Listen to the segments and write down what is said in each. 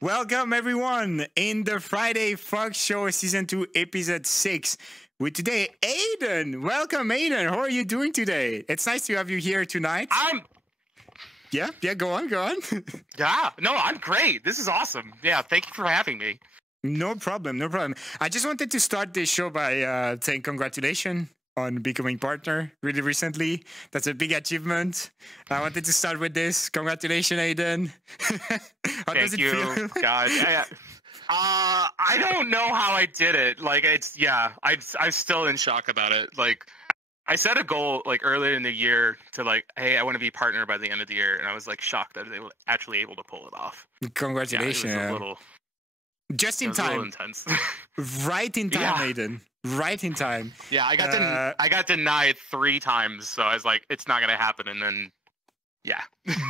Welcome everyone in the Friday Fox Show Season 2 Episode 6 with today Aiden. Welcome Aiden, how are you doing today? It's nice to have you here tonight. Yeah, go on. I'm great. This is awesome. Yeah, thank you for having me. No problem. I just wanted to start this show by saying congratulations on becoming partner really recently. That's a big achievement. I wanted to start with this. Congratulations, Aiden. How does it feel? God. I don't know how I did it. I'm still in shock about it. Like, I set a goal like earlier in the year to hey, I want to be partner by the end of the year, and I was like shocked that I was actually able to pull it off. Congratulations! Yeah, it was a little, just in time. A little intense. Right in time, Aiden. Right in time. Yeah, I got denied 3 times, so I was like, it's not gonna happen, and then. Yeah.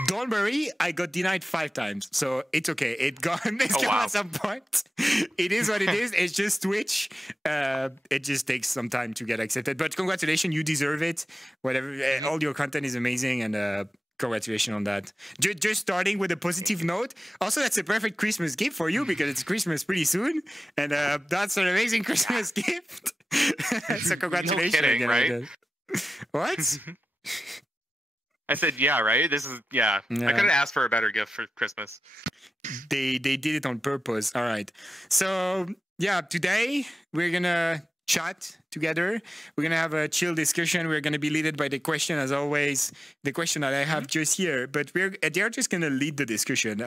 Don't worry, I got denied 5 times, so it's okay. It's gone at some point. It is what it is. It's just Twitch. It just takes some time to get accepted. But congratulations, you deserve it. Whatever, all your content is amazing, and congratulations on that. Just starting with a positive note. Also, that's a perfect Christmas gift for you because it's Christmas pretty soon, and that's an amazing Christmas gift. So congratulations, no kidding, again, right? What? I said, yeah, right? This is, yeah. I couldn't ask for a better gift for Christmas. They did it on purpose. All right. So, yeah, today we're going to chat together. We're going to have a chill discussion. We're going to be led by the question, as always, the question that I have just here. But they're just going to lead the discussion.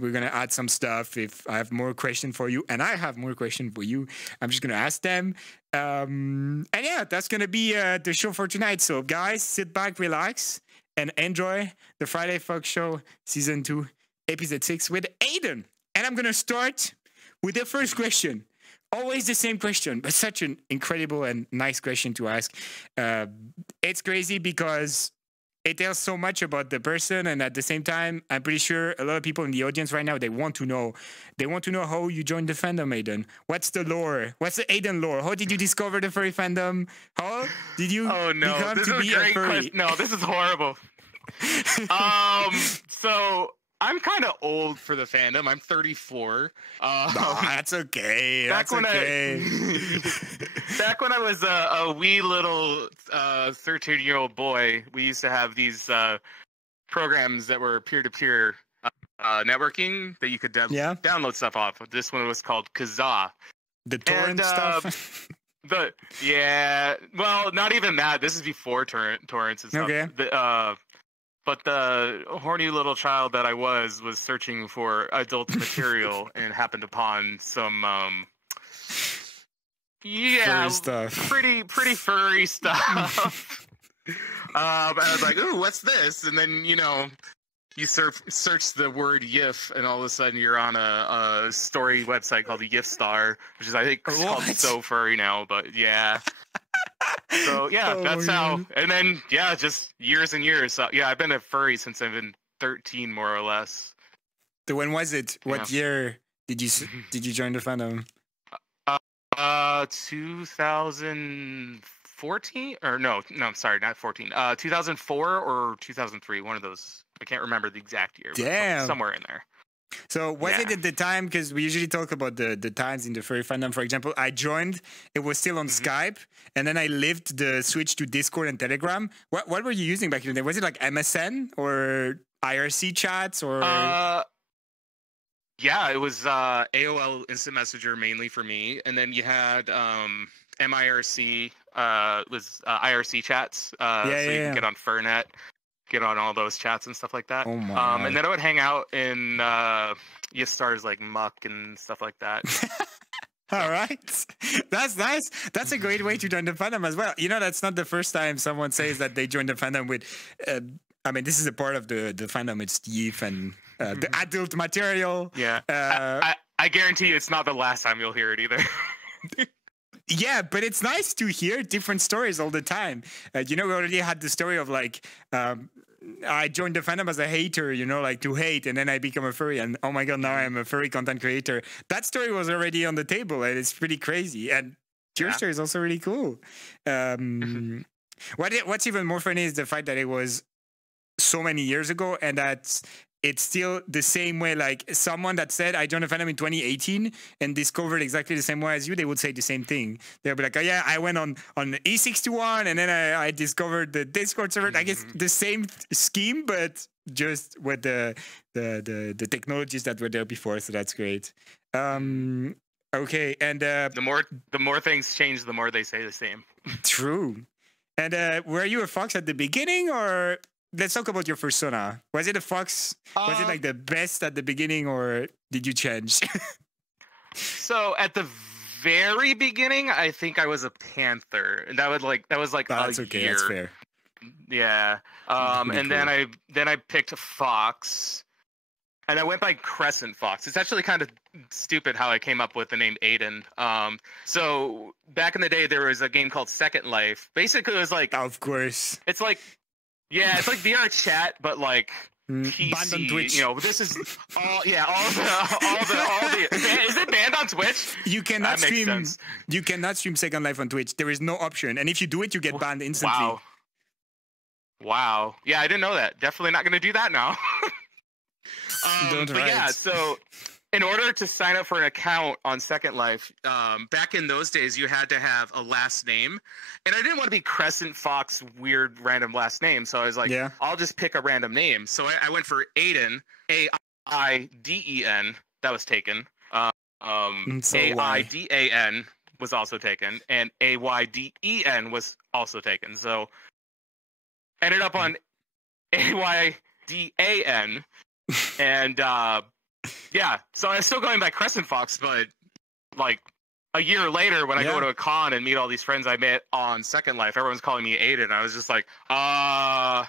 We're going to add some stuff if I have more questions for you. And I have more questions for you. I'm just going to ask them. And yeah, that's going to be the show for tonight. So guys, sit back, relax, and enjoy the Friday Fox Show Season 2, Episode 6 with Aiden. And I'm going to start with the first question. Always the same question, but such an incredible and nice question to ask. It's crazy because it tells so much about the person, and at the same time, I'm pretty sure a lot of people in the audience right now, they want to know how you joined the fandom, Aiden. What's the lore? What's the Aiden lore? How did you discover the furry fandom? How did you become to be a furry? No, this is horrible. So I'm kind of old for the fandom. I'm 34. That's okay. Back when I was a wee little 13-year-old boy, we used to have these programs that were peer-to-peer networking that you could download stuff off. This one was called Kazaa. The torrent stuff? Well, not even that. This is before torrents and stuff. Okay. But the horny little child that I was searching for adult material and happened upon some, furry stuff. pretty furry stuff. And I was like, "Ooh, what's this?" And then you search the word "YIF," and all of a sudden you're on a story website called the YIF Star, which is I think called So Furry now. But yeah. So yeah, that's how. And then just years and years. So, yeah, I've been a furry since I've been 13, more or less. So when was it? What year did you join the fandom? 2014 or no, I'm sorry, not 14. 2004 or 2003, one of those. I can't remember the exact year. Damn, but somewhere in there. So was it at the time, because we usually talk about the times in the furry fandom, for example, I joined, it was still on Skype, and then I lived the switch to Discord and Telegram. What were you using back then? Was it like MSN or IRC chats or? Yeah, it was AOL Instant Messenger mainly for me, and then you had MIRC, was IRC chats, so you can get on Furnet. Get on all those chats and stuff like that. Oh my and then I would hang out in Stars like Muck and stuff like that. All right. That's nice. That's a great way to join the fandom as well. That's not the first time someone says that they joined the fandom with, this is a part of the fandom. It's YIF and the adult material. Yeah. I guarantee you it's not the last time you'll hear it either. Yeah, but it's nice to hear different stories all the time. We already had the story of I joined the fandom as a hater, to hate, and then I become a furry, and oh my god, now I'm a furry content creator. That story was already on the table, and it's pretty crazy. And your story is also really cool. What's even more funny is the fact that it was so many years ago, and that it's still the same way. Like someone that said, I joined a fandom in 2018 and discovered exactly the same way as you, they would say the same thing. They'll be like, oh yeah, I went on E61 and then I discovered the Discord server. I guess the same scheme, but just with the technologies that were there before. So that's great. Okay, and the more things change, the more they say the same. True. And were you a fox at the beginning, or let's talk about your persona? Was it a fox? Was it like the best at the beginning, or did you change? So at the very beginning, I think I was a panther, and that was like That's a okay. year. That's fair. Yeah. And cool. then I picked fox. And I went by Crescent Fox. It's actually kind of stupid how I came up with the name Aiden. So back in the day, there was a game called Second Life. Basically, it was like, of course, it's like, yeah, it's like VR chat, but like PC. Banned on Twitch. You know, this is all the. Is it banned on Twitch? You cannot That makes stream. sense. You cannot stream Second Life on Twitch. There is no option, and if you do it, you get banned instantly. Wow. Yeah, I didn't know that. Definitely not going to do that now. Yeah, so in order to sign up for an account on Second Life, back in those days, you had to have a last name. And I didn't want to be Crescent Fox, weird random last name. So I was like, I'll just pick a random name. So I went for Aiden, A-I-D-E-N. That was taken. A-I-D-A-N was also taken. And A-Y-D-E-N was also taken. So ended up on A-Y-D-A-N. And yeah, so I'm still going by Crescent Fox, but like a year later when I go to a con and meet all these friends I met on Second Life, everyone's calling me Aiden. I was just like, I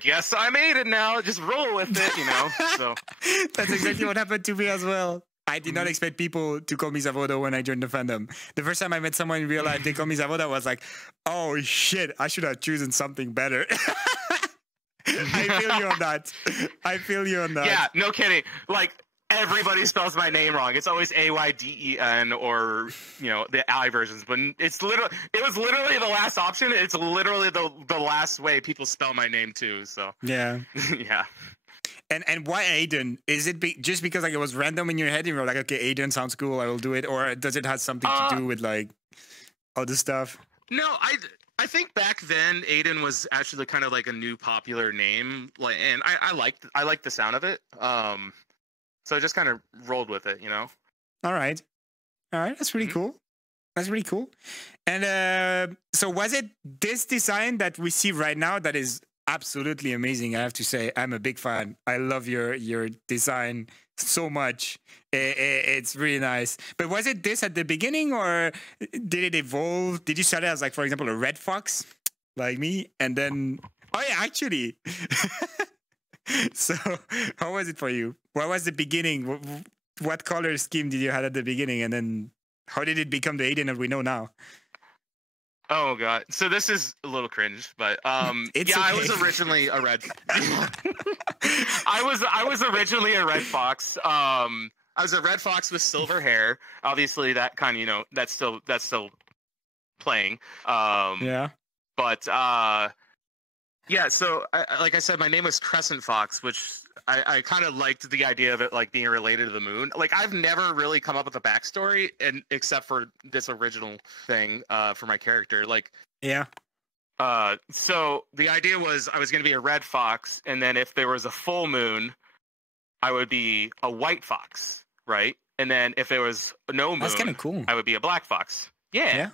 guess I'm Aiden now. Just roll with it, you know. So that's exactly what happened to me as well. I did not expect people to call me Zavodo when I joined the fandom. The first time I met someone in real life, they called me Zavodo. I was like, oh shit, I should have chosen something better. I feel you on that. Yeah, no kidding. Like everybody spells my name wrong. It's always A-Y-D-E-N or, you know, the I versions. But it was literally the last option. It's literally the last way people spell my name too. So yeah. Yeah. And why Aiden? Is it just because like it was random in your head? You were like, okay, Aiden sounds cool, I will do it, or does it have something to do with like other stuff? No, I think back then Aiden was actually kind of like a new popular name, like, and I liked the sound of it. So I just kind of rolled with it, you know. All right, that's really cool. That's really cool. And so was it this design that we see right now that is absolutely amazing? I have to say, I'm a big fan. I love your design so much. It's really nice. But was it this at the beginning, or did it evolve? Did you start as, like, for example, a red fox like me, and then actually so how was it for you? What was the beginning? What color scheme did you have at the beginning, and then how did it become the Aiden that we know now? Oh god, so this is a little cringe, but it's yeah, okay. I was originally a red. I was originally a red fox. I was a red fox with silver hair. Obviously, that kind of, you know, that's still playing. Yeah. But yeah. So like I said, my name was Crescent Fox, which I kind of liked the idea of it like being related to the moon. Like I've never really come up with a backstory, and except for this original thing for my character. Like yeah. So the idea was I was going to be a red fox, and then if there was a full moon, I would be a white fox, right? And then if there was no moon, that's kind of cool. I would be a black fox. Yeah.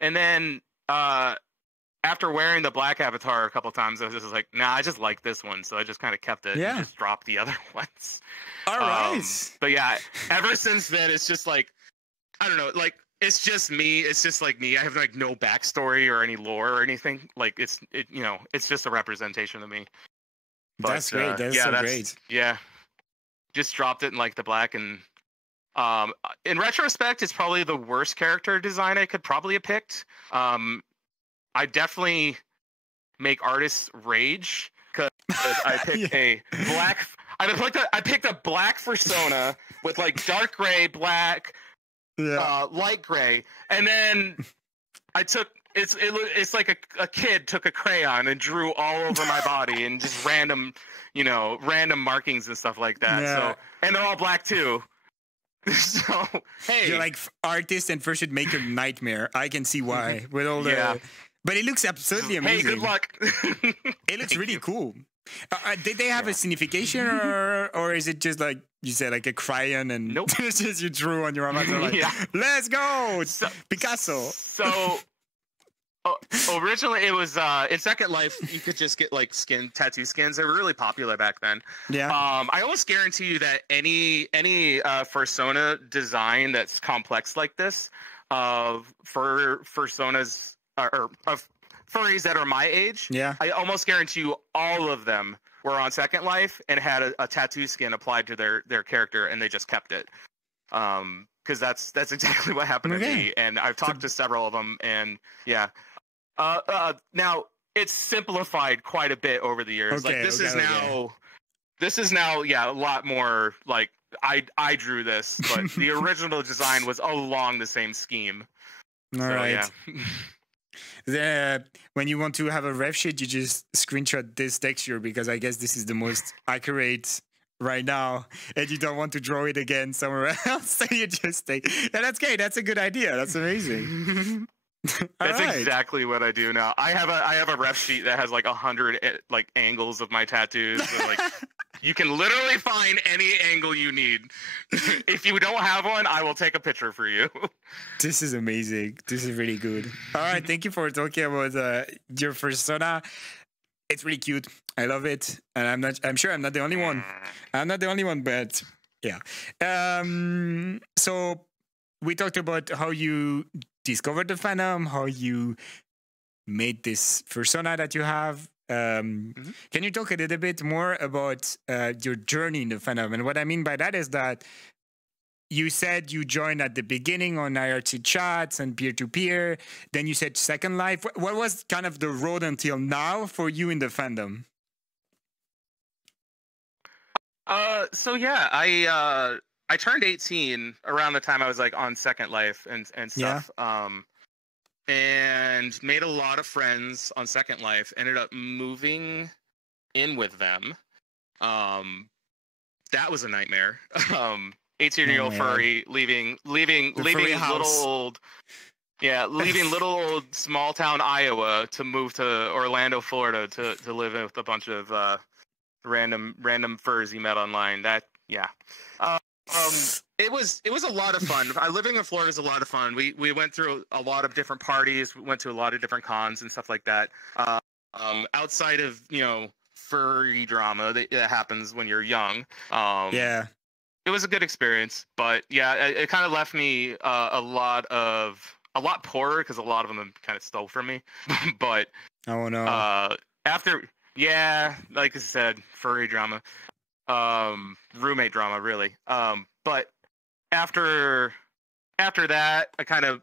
And then after wearing the black avatar a couple times, I was just like, nah, I just like this one, so I just kind of kept it and just dropped the other ones. All right. But yeah, ever since then, it's just like, I don't know, like, it's just me. It's just like me. I have like no backstory or any lore or anything. Like it's just a representation of me. But, that's great. That's great. Yeah. Just dropped it in like the black, and in retrospect, it's probably the worst character design I could probably have picked. I definitely make artists rage because I picked a black. I picked a black persona with like dark gray, black, light gray, and then I took It's like a kid took a crayon and drew all over my body and just random markings and stuff like that. Yeah. So, and they're all black too. So hey, You're like artist and first should make a nightmare. I can see why with all the. But it looks absolutely amazing. Hey, good luck. It looks really cool. Did they have a signification, or is it just like you said, like a crayon and nope. it's just you drew on your arm? Like, let's go, Picasso. So originally it was in Second Life you could just get like tattoo skins. They were really popular back then. Yeah. I almost guarantee you that any fursona design that's complex like this, for fursonas or of furries that are my age, I almost guarantee you all of them were on Second Life and had a tattoo skin applied to their character, and they just kept it. Because that's exactly what happened to me, and I've talked to several of them, and now it's simplified quite a bit over the years. This is now a lot more like I drew this, but the original design was along the same scheme. All right. When you want to have a ref sheet, you just screenshot this texture because I guess this is the most accurate right now, and you don't want to draw it again somewhere else. So you just take. Yeah, that's great. That's a good idea. That's amazing. That's exactly what I do now. I have a ref sheet that has like 100 like angles of my tattoos. So, like you can literally find any angle you need. If you don't have one, I will take a picture for you. This is amazing. This is really good. All right, thank you for talking about your persona. It's really cute. I love it, and I'm sure I'm not the only one. I'm not the only one, but yeah. So we talked about how you discovered the fandom, how you made this persona that you have. Can you talk a little bit more about your journey in the fandom? And what I mean by that is that you said you joined at the beginning on IRC chats and peer-to-peer. Then you said Second Life. What was kind of the road until now for you in the fandom? I turned 18 around the time I was like on Second Life and stuff. And made a lot of friends on Second Life. Ended up moving in with them. That was a nightmare. 18-year-old furry leaving little old small town Iowa to move to Orlando, Florida to live with a bunch of random furries he met online. It was a lot of fun. Living in Florida is a lot of fun. We went through a lot of different parties. We went to a lot of different cons and stuff like that. Outside of furry drama that happens when you're young. It was a good experience, but it kind of left me a lot poorer because a lot of them kind of stole from me. But oh no, like I said, furry drama. Roommate drama, really. But after that, I kind of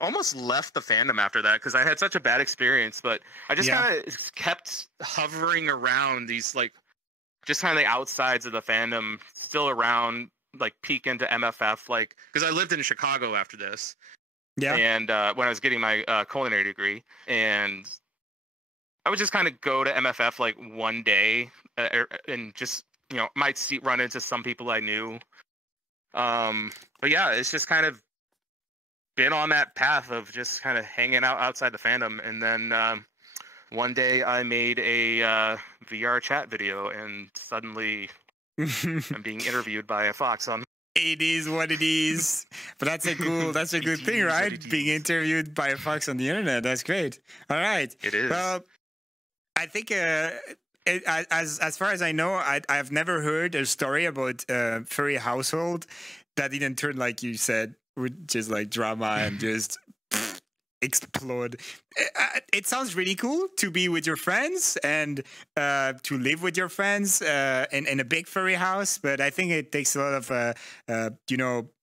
almost left the fandom after that because I had such a bad experience. But I just kind of kept hovering around these, like, just kind of the outsides of the fandom, still around, like, peek into MFF, like, because I lived in Chicago after this. Yeah. And when I was getting my culinary degree, and I would just kind of go to MFF like one day and just might run into some people I knew. But yeah, it's just kind of been on that path of just kind of hanging out outside the fandom. And then one day I made a VR chat video, and suddenly I'm being interviewed by a fox on. It is what it is. But that's a good thing, right? Being interviewed by a fox on the internet. That's great. All right. It is. Well, I think as far as I know, I've never heard a story about a furry household that didn't turn, like you said, with just like drama and just explode. It sounds really cool to be with your friends and to live with your friends in a big furry house, but I think it takes a lot of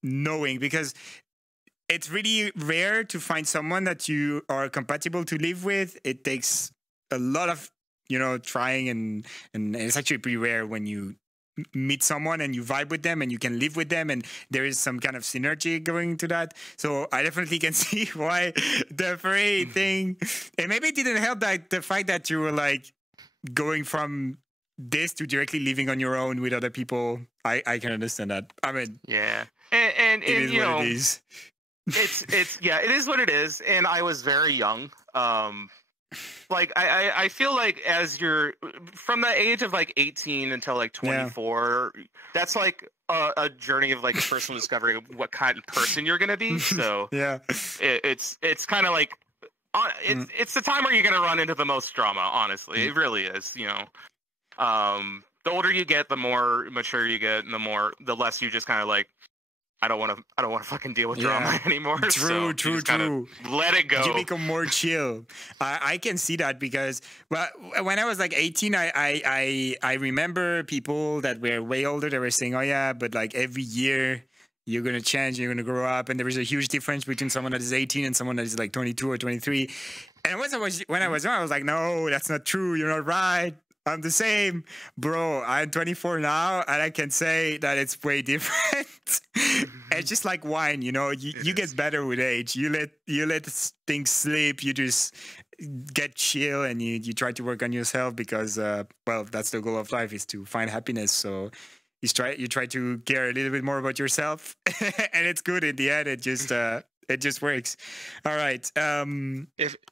knowing, because it's really rare to find someone that you are compatible to live with. It takes a lot of trying, and it's actually pretty rare when you meet someone and you vibe with them and you can live with them and there is some kind of synergy going to that. So I definitely can see why the furry thing, and maybe it didn't help that the fact that you were like going from this to directly living on your own with other people. I can understand that. I mean, yeah, and it is you what know, it is. it's yeah, it is what it is, and I was very young. Like I feel like as you're from the age of like 18 until like 24, that's like a journey of like a personal discovery of what kind of person you're gonna be. So yeah, it's kind of like it's the time where you're gonna run into the most drama. Honestly, it really is. You know, the older you get, the more mature you get, and the less you just kind of like, I don't want to fucking deal with drama anymore. True. Let it go. You become more chill. I can see that because, well, when I was like 18, I remember people that were way older. They were saying, "Oh yeah, but like every year you're gonna change, you're gonna grow up," and there is a huge difference between someone that is 18 and someone that is like 22 or 23. And when I was young, I was like, "No, that's not true. You're not right. I'm the same, bro. I'm 24 now, and I can say that it's way different." It's just like wine, you know. You get better with age. You let things slip. You just get chill, and you try to work on yourself because, well, that's the goal of life, is to find happiness. So you try to care a little bit more about yourself, and it's good in the end. It just works. All right.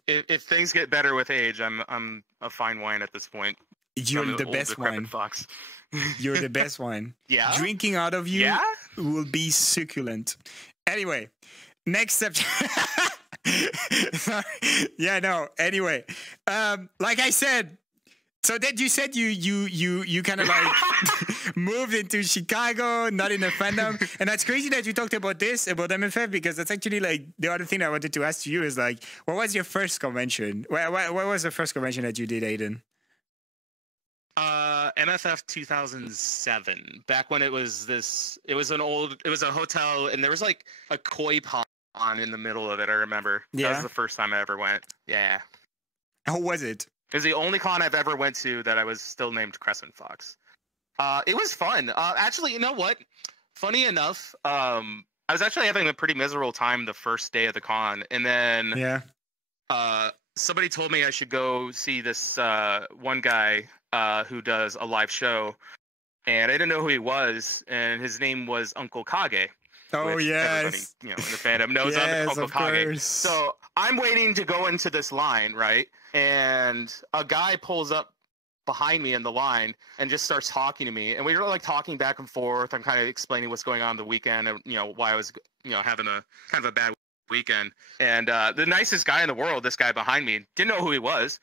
If things get better with age, I'm a fine wine at this point. You're the best wine. Fox. You're the best wine. Yeah. Drinking out of you will be succulent. Anyway, next subject. Yeah, no. Anyway, like I said, so that you said you kind of like moved into Chicago, not in a fandom, and that's crazy that you talked about this about MFF, because that's actually like the other thing I wanted to ask you is like, what was your first convention? What was the first convention that you did, Aiden? MFF 2007. Back when it was a hotel, and there was like a koi pond in the middle of it. I remember. Yeah. That was the first time I ever went. Yeah. How was it? It was the only con I've ever went to that I was still named Crescent Fox. It was fun. Actually, you know what? Funny enough, I was actually having a pretty miserable time the first day of the con, and then somebody told me I should go see this one guy who does a live show, and I didn't know who he was, and his name was Uncle Kage. Oh yes, everybody, in the fandom knows Uncle Kage. So I'm waiting to go into this line, right? And a guy pulls up behind me in the line and just starts talking to me, and we were like talking back and forth. I'm kind of explaining what's going on the weekend, and why I was having a kind of a bad weekend. And the nicest guy in the world, this guy behind me, didn't know who he was.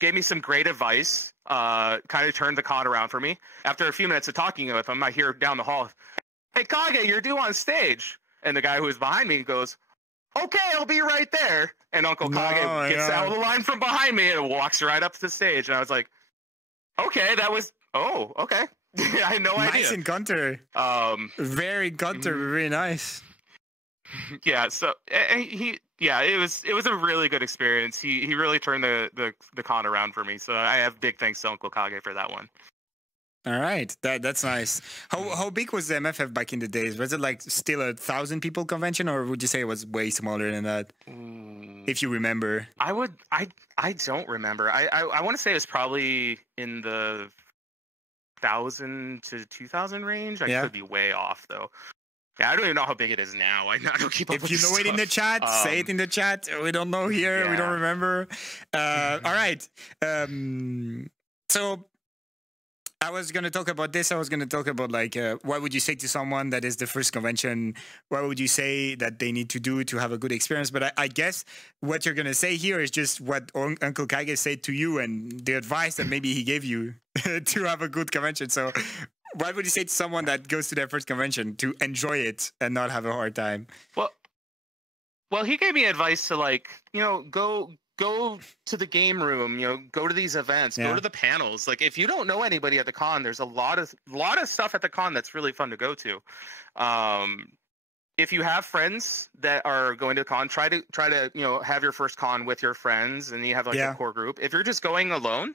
Gave me some great advice, kind of turned the con around for me. After a few minutes of talking with him, I hear down the hall, "Hey, Kage, you're due on stage." And the guy who was behind me goes, "Okay, I'll be right there." And Uncle Kage gets out of the line from behind me and walks right up to the stage. And I was like, okay, okay. I had no idea. Nice encounter. Very encounter, very nice. Yeah, so it was a really good experience. He really turned the con around for me. So I have big thanks to Uncle Kage for that one. All right, that's nice. How big was the MFF back in the days? Was it like still 1,000 people convention, or would you say it was way smaller than that? If you remember, I don't remember. I want to say it was probably in the 1,000 to 2,000 range. I could be way off though. Yeah, I don't even know how big it is now. I don't keep up if with you know stuff. It in the chat, say it in the chat. We don't know here. Yeah. We don't remember. All right. So I was going to talk about this. I was going to talk about like, what would you say to someone that is the first convention? What would you say that they need to do to have a good experience? But I guess what you're going to say here is just what Uncle Kage said to you and the advice that maybe he gave you to have a good convention. So what would you say to someone that goes to their first convention to enjoy it and not have a hard time? Well, he gave me advice to like, go to the game room, go to these events, go to the panels. Like if you don't know anybody at the con, there's a lot of stuff at the con that's really fun to go to. if you have friends that are going to con, try to have your first con with your friends, and you have like a core group. If you're just going alone,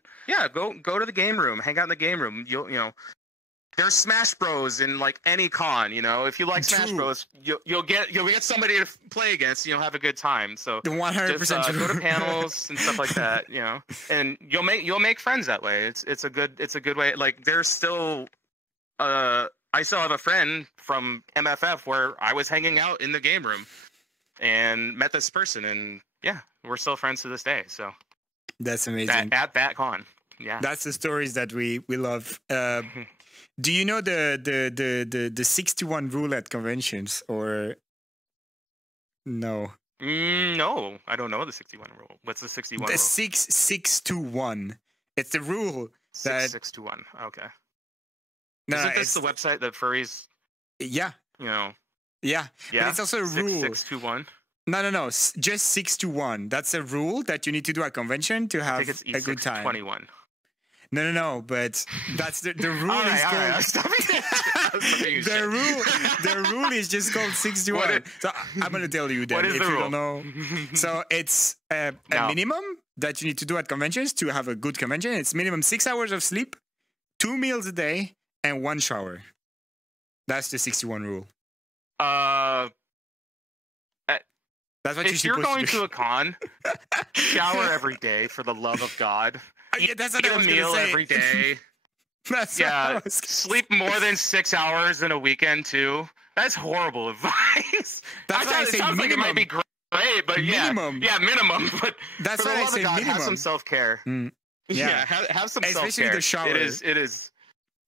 go to the game room, hang out in the game room. There's Smash Bros in like any con. If you like Smash Bros, you'll get somebody to play against. You'll have a good time. So 100% go to panels and stuff like that. And you'll make friends that way. It's a good way. Like there's still I still have a friend from MFF where I was hanging out in the game room and met this person, and we're still friends to this day. So that's amazing. At that con, that's the stories that we love. Do you know the 6-1 rule at conventions or no? No, I don't know the 61 rule. What's the 61 rule? 6-6-2-1. It's the rule that 6-6-2-1. Okay. No, isn't this the website that furries? Yeah. Yeah. But it's also a rule. 6-6-2-1. No. Just 6-1. That's a rule that you need to do at convention to have a good time. 21. No. But that's the rule all right, is called. The rule is just called 6-1. So I'm gonna tell you that if you don't know. So it's a minimum that you need to do at conventions to have a good convention. It's minimum 6 hours of sleep, 2 meals a day, and 1 shower. That's the 61 rule. That's what if you're going to a con, shower every day for the love of God. That's what I was meal say. Every day. Sleep more than 6 hours in a weekend too. That's horrible advice. That's why I say sounds minimum. Like it might be great, but minimum. Minimum. But that's for why the I love say of God, minimum. Have some self-care. Have some especially self-care. The shower. It is.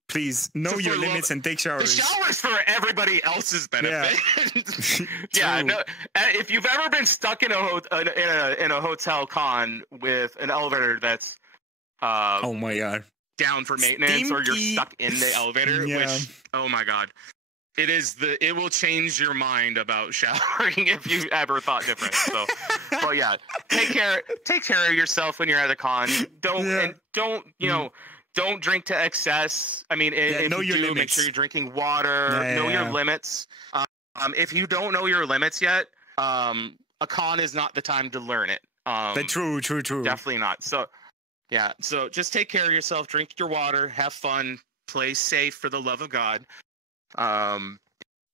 Please know your limits and take showers. The shower's for everybody else's benefit. Yeah. No, if you've ever been stuck in a hotel con with an elevator that's oh my God, down for maintenance, or you're stuck in the elevator, which oh my God, it will change your mind about showering if you ever thought different. So, but take care of yourself when you're at a con. Don't drink to excess. I mean, if you do, make sure you're drinking water. Know your limits. If you don't know your limits yet, a con is not the time to learn it. True. Definitely not. So, so just take care of yourself. Drink your water. Have fun. Play safe for the love of God.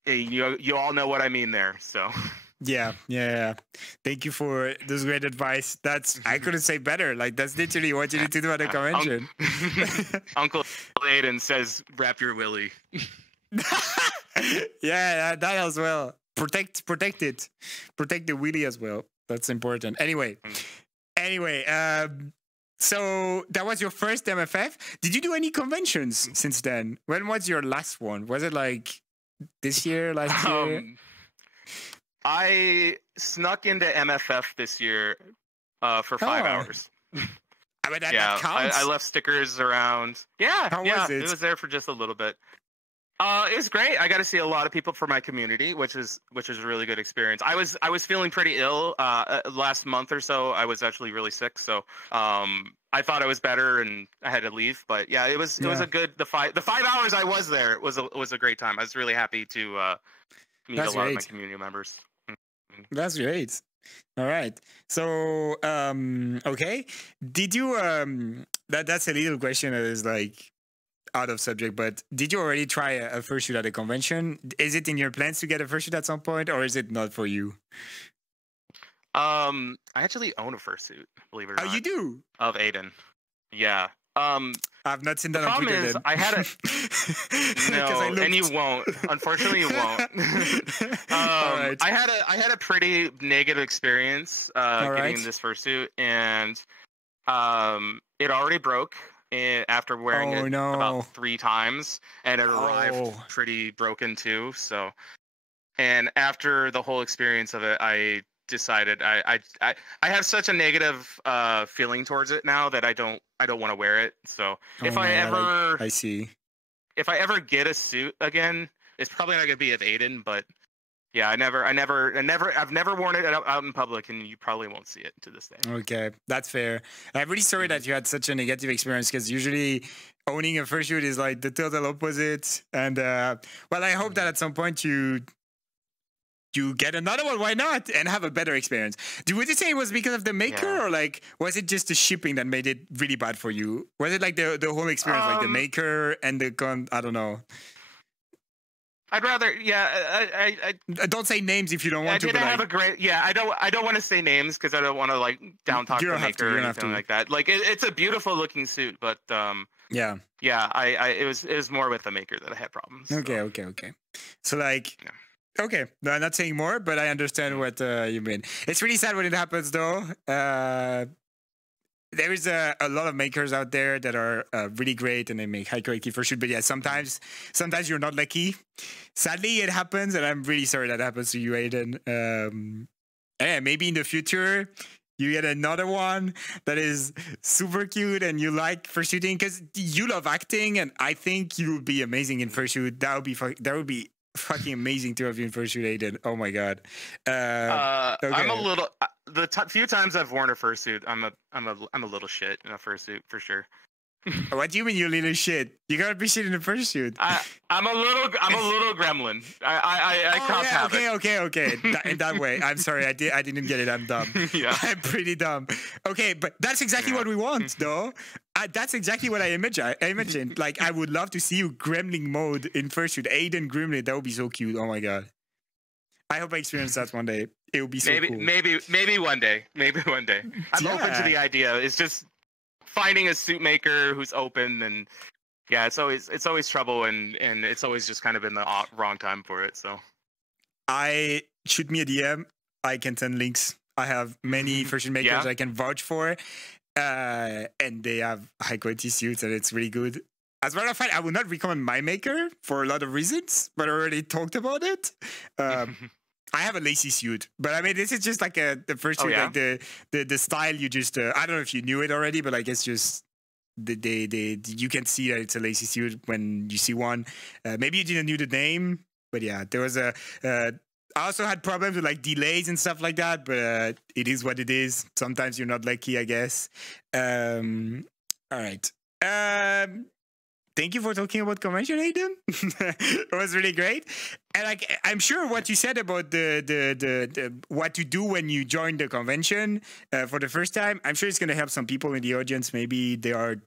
You all know what I mean there. So. Yeah. Thank you for this great advice. I couldn't say better. Like that's literally what you need to do at a convention. Uncle Aiden says, "Wrap your willy." That as well. Protect it. Protect the willy as well. That's important. Anyway. So that was your first MFF. Did you do any conventions since then? When was your last one? Was it like this year, last year? I snuck into MFF this year for 5 hours. I mean, that counts. I left stickers around. Yeah, How was it? It was there for just a little bit. It was great. I got to see a lot of people from my community, which is a really good experience. I was feeling pretty ill last month or so. I was actually really sick, so I thought I was better and I had to leave. But it was a good the 5 hours I was there was a great time. I was really happy to meet a lot of my community members. That's great. All right. So, okay. Did you, that's a little question that is like out of subject, but did you already try a fursuit at a convention? Is it in your plans to get a fursuit at some point, or is it not for you? I actually own a fursuit, believe it or not. Oh, you do? Of Aiden. Yeah. I've not seen that on Twitter. The problem is, I had a and you won't. Unfortunately, you won't. Right. I had a pretty negative experience getting this fursuit, and it already broke after wearing it about 3 times, and it arrived pretty broken too. So, and after the whole experience of it, I decided I have such a negative feeling towards it now that I don't want to wear it. So if I ever get a suit again, it's probably not gonna be of Aiden, but I've never worn it out in public, and you probably won't see it to this day. Okay, that's fair. I'm really sorry that you had such a negative experience, because usually owning a fursuit is like the total opposite. And I hope that at some point you you get another one. Why not? And have a better experience. Would you say it was because of the maker, or like was it just the shipping that made it really bad for you? Was it like the whole experience, like the maker and the gun? I don't know. I'd rather, I don't say names if you don't want to. I didn't have a great, I don't want to say names because I don't want to like down talk the maker or anything like that. Like it's a beautiful looking suit, but it was more with the maker that I had problems. Okay. So like, okay, no, I'm not saying more, but I understand what you mean. It's really sad when it happens, though. There is a lot of makers out there that are really great and they make high quality fursuit. But yeah, sometimes you're not lucky. Sadly, it happens, and I'm really sorry that happens to you, Aiden. Maybe in the future you get another one that is super cute and you like fursuiting because you love acting, and I think you would be amazing in fursuit. That would be fucking amazing to have you in fursuit, Aiden. Oh my god. Okay. I'm a little. Few times I've worn a fursuit, I'm a little shit in a fursuit for sure. What do you mean, you little shit? You gotta be shit in a fursuit. I'm a little gremlin. I cross habit. Okay. In that way, I'm sorry. I didn't get it. I'm dumb. Yeah, I'm pretty dumb. Okay, but that's exactly what we want, though. That's exactly what I imagined. Like, I would love to see you gremlin mode in fursuit. Aiden Gremlin. That would be so cute. Oh my god. I hope I experience that one day. It would be so cool. Maybe one day. I'm open to the idea. It's just finding a suit maker who's open, and it's always trouble, and it's always just kind of been the wrong time for it. So, shoot me a DM. I can send links. I have many fursuit makers I can vouch for, and they have high quality suits, and it's really good. As a matter of fact, I would not recommend my maker for a lot of reasons, but I already talked about it. I have a lacy suit, but I mean, this is just like the fursuit, like the style. You just I don't know if you knew it already, but I guess just you can see that it's a lacy suit when you see one. Maybe you didn't know the name, but yeah, there was I also had problems with like delays and stuff like that, but it is what it is. Sometimes you're not lucky, I guess. All right. Thank you for talking about convention, Aiden. It was really great. And like, I'm sure what you said about the what to do when you join the convention for the first time, I'm sure it's going to help some people in the audience. Maybe they are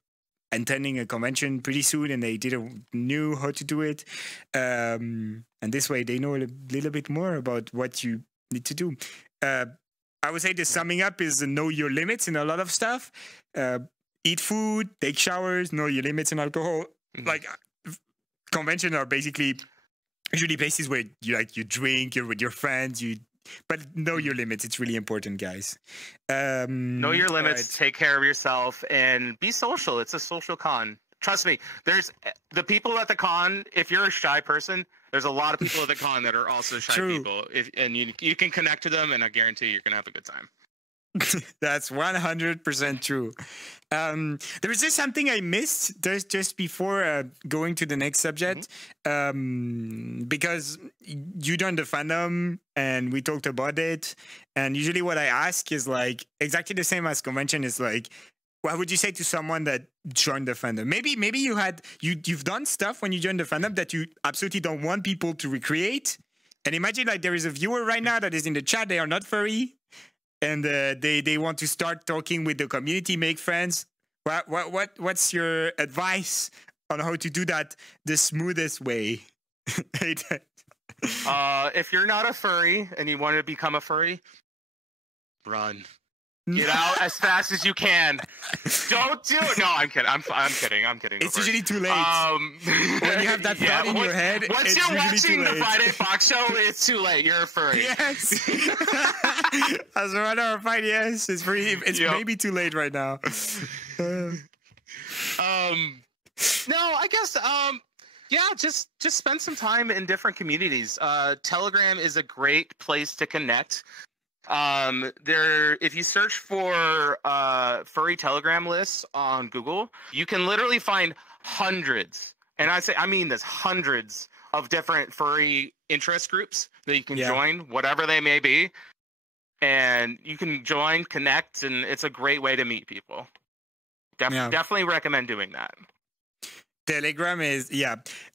attending a convention pretty soon and they didn't knew how to do it. And this way they know a little bit more about what you need to do. I would say the summing up is know your limits in a lot of stuff. Eat food, take showers, know your limits in alcohol. Like, conventions are basically usually places where you drink, you're with your friends, but know your limits. It's really important, guys. Know your limits, take care of yourself, and be social. It's a social con. Trust me, there's the people at the con, if you're a shy person, there's a lot of people at the con that are also shy people. And you can connect to them, and I guarantee you're going to have a good time. That's 100% true. There was just something I missed just before going to the next subject, because you joined the fandom and we talked about it. And usually what I ask is like exactly the same as convention is like, what would you say to someone that joined the fandom? Maybe you've done stuff when you joined the fandom that you absolutely don't want people to recreate. And imagine like there is a viewer right now that is in the chat. They are not furry. And they want to start talking with the community, make friends. What's your advice on how to do that the smoothest way? If you're not a furry and you want to become a furry, run. Get out as fast as you can. Don't do it. No, I'm kidding. I'm kidding. It's usually too late. When you have that thought in your head, once you're watching the Friday Fox show, it's too late. You're a furry. Yes. As a matter of fact, yes. It's maybe too late right now. No, I guess. Just spend some time in different communities. Telegram is a great place to connect. If you search for furry Telegram lists on Google, you can literally find hundreds, and I mean this, hundreds of different furry interest groups that you can join, whatever they may be, and you can join, connect, and it's a great way to meet people. Definitely recommend doing that. Telegram is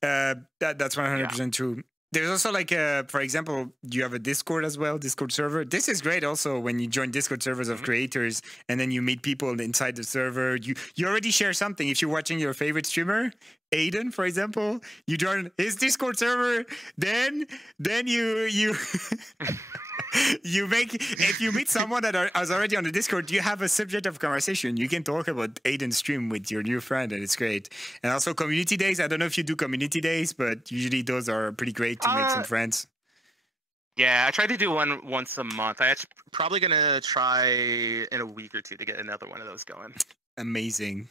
that's 100% true. There's also like for example, you have a Discord as well, Discord server. This is great also when you join Discord servers of creators and then you meet people inside the server. You already share something. If you're watching your favorite streamer, Aiden, for example, you join his Discord server, then you you make, if you meet someone that is already on the Discord, you have a subject of conversation. You can talk about Aiden's stream with your new friend, and it's great. And also community days. I don't know if you do community days, but usually those are pretty great to make some friends. Yeah, I try to do one once a month. I actually probably gonna try in a week or two to get another one of those going. Amazing.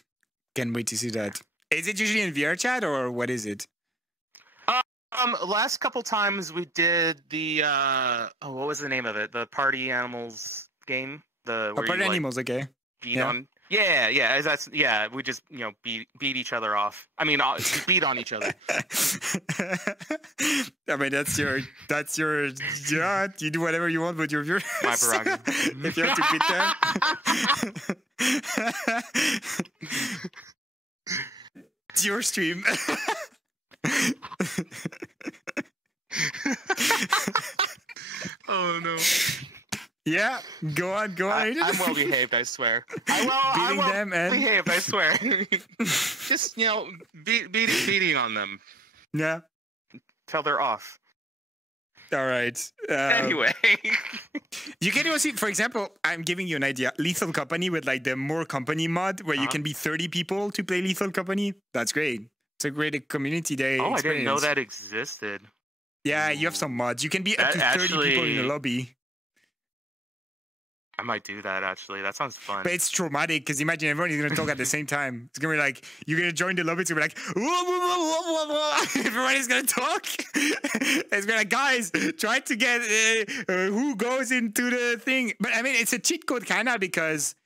Can't wait to see that. Is it usually in VR chat or what is it? Last couple times we did the what was the name of it? The Party Animals game. Party Animals, okay. Beat on. Yeah. That's we just beat each other off. I mean, beat on each other. I mean, that's your you do whatever you want with your viewers. My prerogative. If you have to beat them. It's your stream. Oh no. Yeah, go on. I'm well behaved, I swear. I'm well behaved, I swear. Just beating on them. Yeah. Till they're off. All right. Anyway, you can also, for example, I'm giving you an idea. Lethal Company with like the More Company mod, where you can be 30 people to play Lethal Company. That's great. It's a great community day. Experience. I didn't know that existed. Yeah, you have some mods. You can be up to 30 people in the lobby. I might do that, actually. That sounds fun. But it's traumatic, because imagine everyone is going to talk at the same time. It's going to be like, you're going to join the lobby, it's going to be like, whoa, whoa, whoa, whoa, whoa. Everyone is going to talk. It's going to be like, guys, try to get who goes into the thing. But I mean, it's a cheat code kind of, because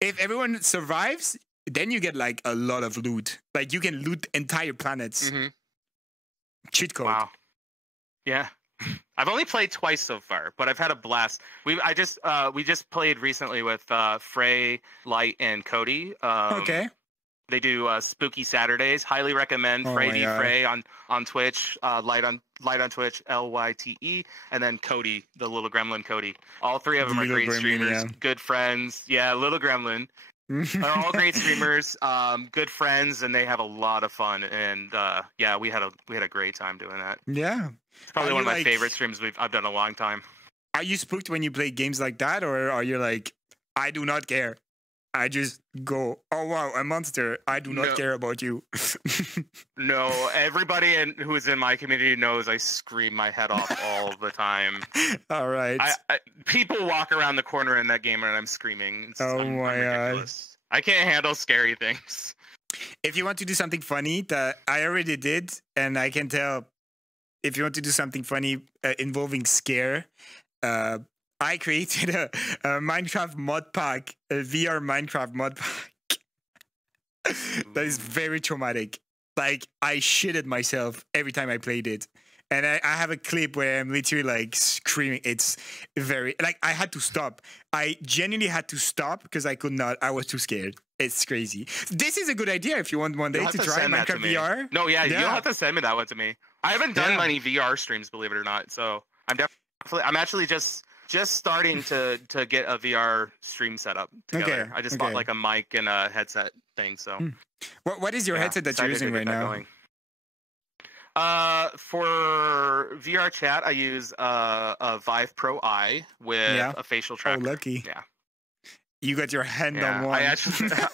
if everyone survives, then you get like a lot of loot. Like you can loot entire planets. Mm-hmm. Cheat code. Wow. Yeah. I've only played twice so far, but I've had a blast. We just played recently with Frey, Light, and Cody. Okay. They do Spooky Saturdays. Highly recommend Frey on Twitch, Light on Twitch, LYTE, and then Cody, the little gremlin Cody. All three of them are great streamers, good friends. Yeah, little gremlin. They're all great streamers, good friends, and they have a lot of fun. And we had a great time doing that. Yeah, it's probably one of my favorite streams I've done in a long time. Are you spooked when you play games like that, or are you like, I do not care? I just go, oh wow, a monster. I do not care about you. No, everybody who's in my community knows I scream my head off all the time. All right. People walk around the corner in that game and I'm screaming. I'm ridiculous. I can't handle scary things. If you want to do something funny, that I already did, and I can tell, if you want to do something funny involving scare, I created a Minecraft mod pack, a VR Minecraft mod pack. That is very traumatic. Like, I shitted myself every time I played it. And I have a clip where I'm literally like screaming. It's very, like, I had to stop. I genuinely had to stop because I could not. I was too scared. It's crazy. This is a good idea if you want one day to try Minecraft VR. No, yeah, you'll have to send me that one to me. I haven't done many VR streams, believe it or not. So I'm actually just starting to get a VR stream set up together. Okay, I just bought like a mic and a headset thing. So, what is your headset that you're using right now? For VR chat, I use a Vive Pro I with a facial tracker. Oh, lucky! Yeah, you got your hand on one.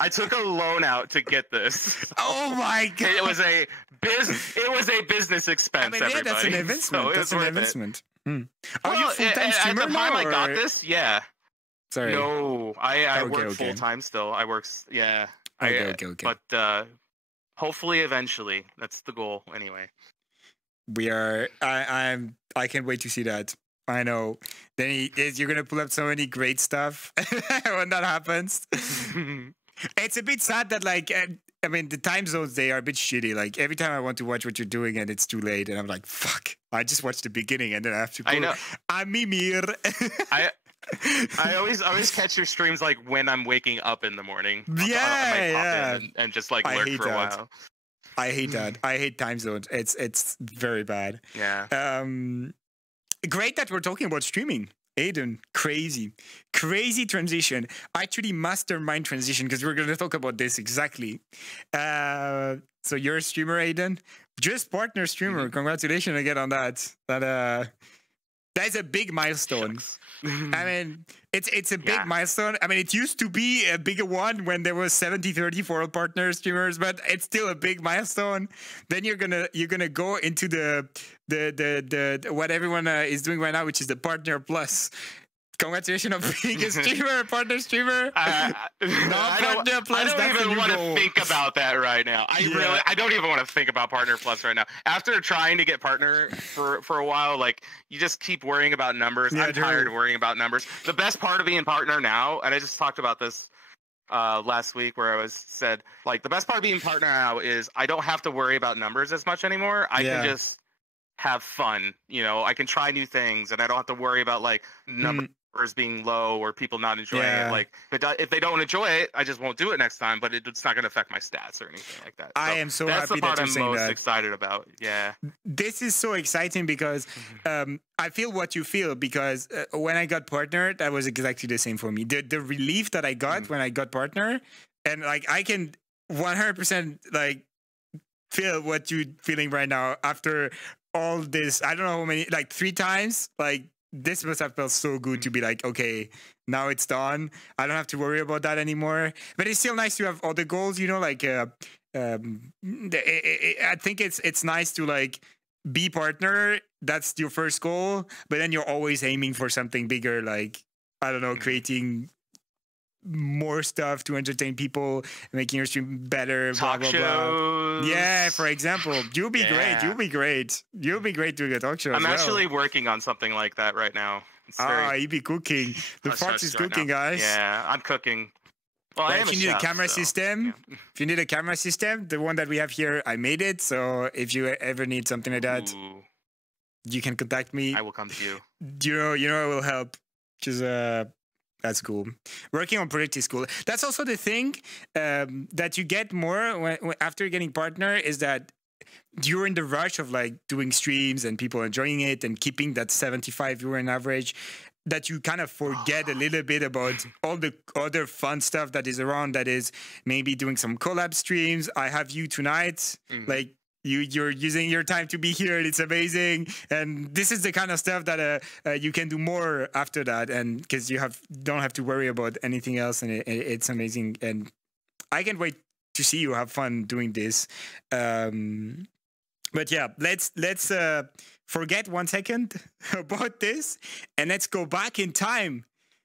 I took a loan out to get this. Oh my god! It was a business expense. I mean, yeah, that's an investment. So that's an investment. Are you full-time streamer at the time I got this? Yeah. Sorry. No, I work full-time still. I work. Yeah. Okay. But hopefully, eventually, that's the goal. Anyway. We are. I can't wait to see that. I know. Then you're gonna pull up so many great stuff when that happens. It's a bit sad that, like, I mean, the time zones, they are a bit shitty. Like, every time I want to watch what you're doing and it's too late, and I'm like, fuck. I just watched the beginning and then I have to go. I know. I'm Mimir. I always catch your streams like when I'm waking up in the morning. Yeah. And just like lurk for a while. I hate that. I hate time zones. It's very bad. Yeah. Great that we're talking about streaming. Aiden, crazy transition. Actually, mastermind transition, because we're going to talk about this exactly. So you're a streamer, Aiden? Just partner streamer. Mm-hmm. Congratulations again on that. That's a big milestone. I mean, it's a big milestone. I mean, it used to be a bigger one when there was 70-30 for all partner streamers, but it's still a big milestone. Then you're gonna go into the what everyone is doing right now, which is the partner plus. Congratulations on being a streamer, a partner streamer. I don't even want to think about that right now. I don't even want to think about partner plus right now. After trying to get partner for a while, like you just keep worrying about numbers. I'm tired of worrying about numbers. The best part of being partner now, and I just talked about this last week where I said like the best part of being partner now is I don't have to worry about numbers as much anymore. I can just have fun. I can try new things, and I don't have to worry about like numbers being low or people not enjoying it. Like if they don't enjoy it, I just won't do it next time, but it's not going to affect my stats or anything like that. I am so that's happy the part that you're I'm most saying that. excited about. Yeah, this is so exciting because I feel what you feel, because when I got partner, that was exactly the same for me. The relief that I got when I got partner, and like I can 100% like feel what you're feeling right now after all this. I don't know how many, like 3 times, like this must have felt so good to be like, okay, now it's done. I don't have to worry about that anymore. But it's still nice to have other goals, like I think it's nice to like be partner. That's your first goal, but then you're always aiming for something bigger, like I don't know, creating more stuff to entertain people, making your stream better, talk blah, blah, shows. blah. Yeah, for example, you'll be great. You'll be great doing a talk show. I'm actually working on something like that right now. You be cooking. The fox is cooking, guys. Yeah, I'm cooking. Well, if you need a camera system, if you need a camera system, the one that we have here, I made it. So if you ever need something like that, you can contact me. I will come to you. You know, I will help. Because that's cool. Working on project is cool. That's also the thing that you get more when after getting partner, is that during the rush of like doing streams and people enjoying it and keeping that 75 viewer on average, that you kind of forget a little bit about all the other fun stuff that is around, that is maybe doing some collab streams. I have you tonight, like you're using your time to be here. It's amazing. And this is the kind of stuff that you can do more after that, and because you don't have to worry about anything else, and it's amazing. And I can't wait to see you have fun doing this. But yeah, let's forget 1 second about this, and let's go back in time,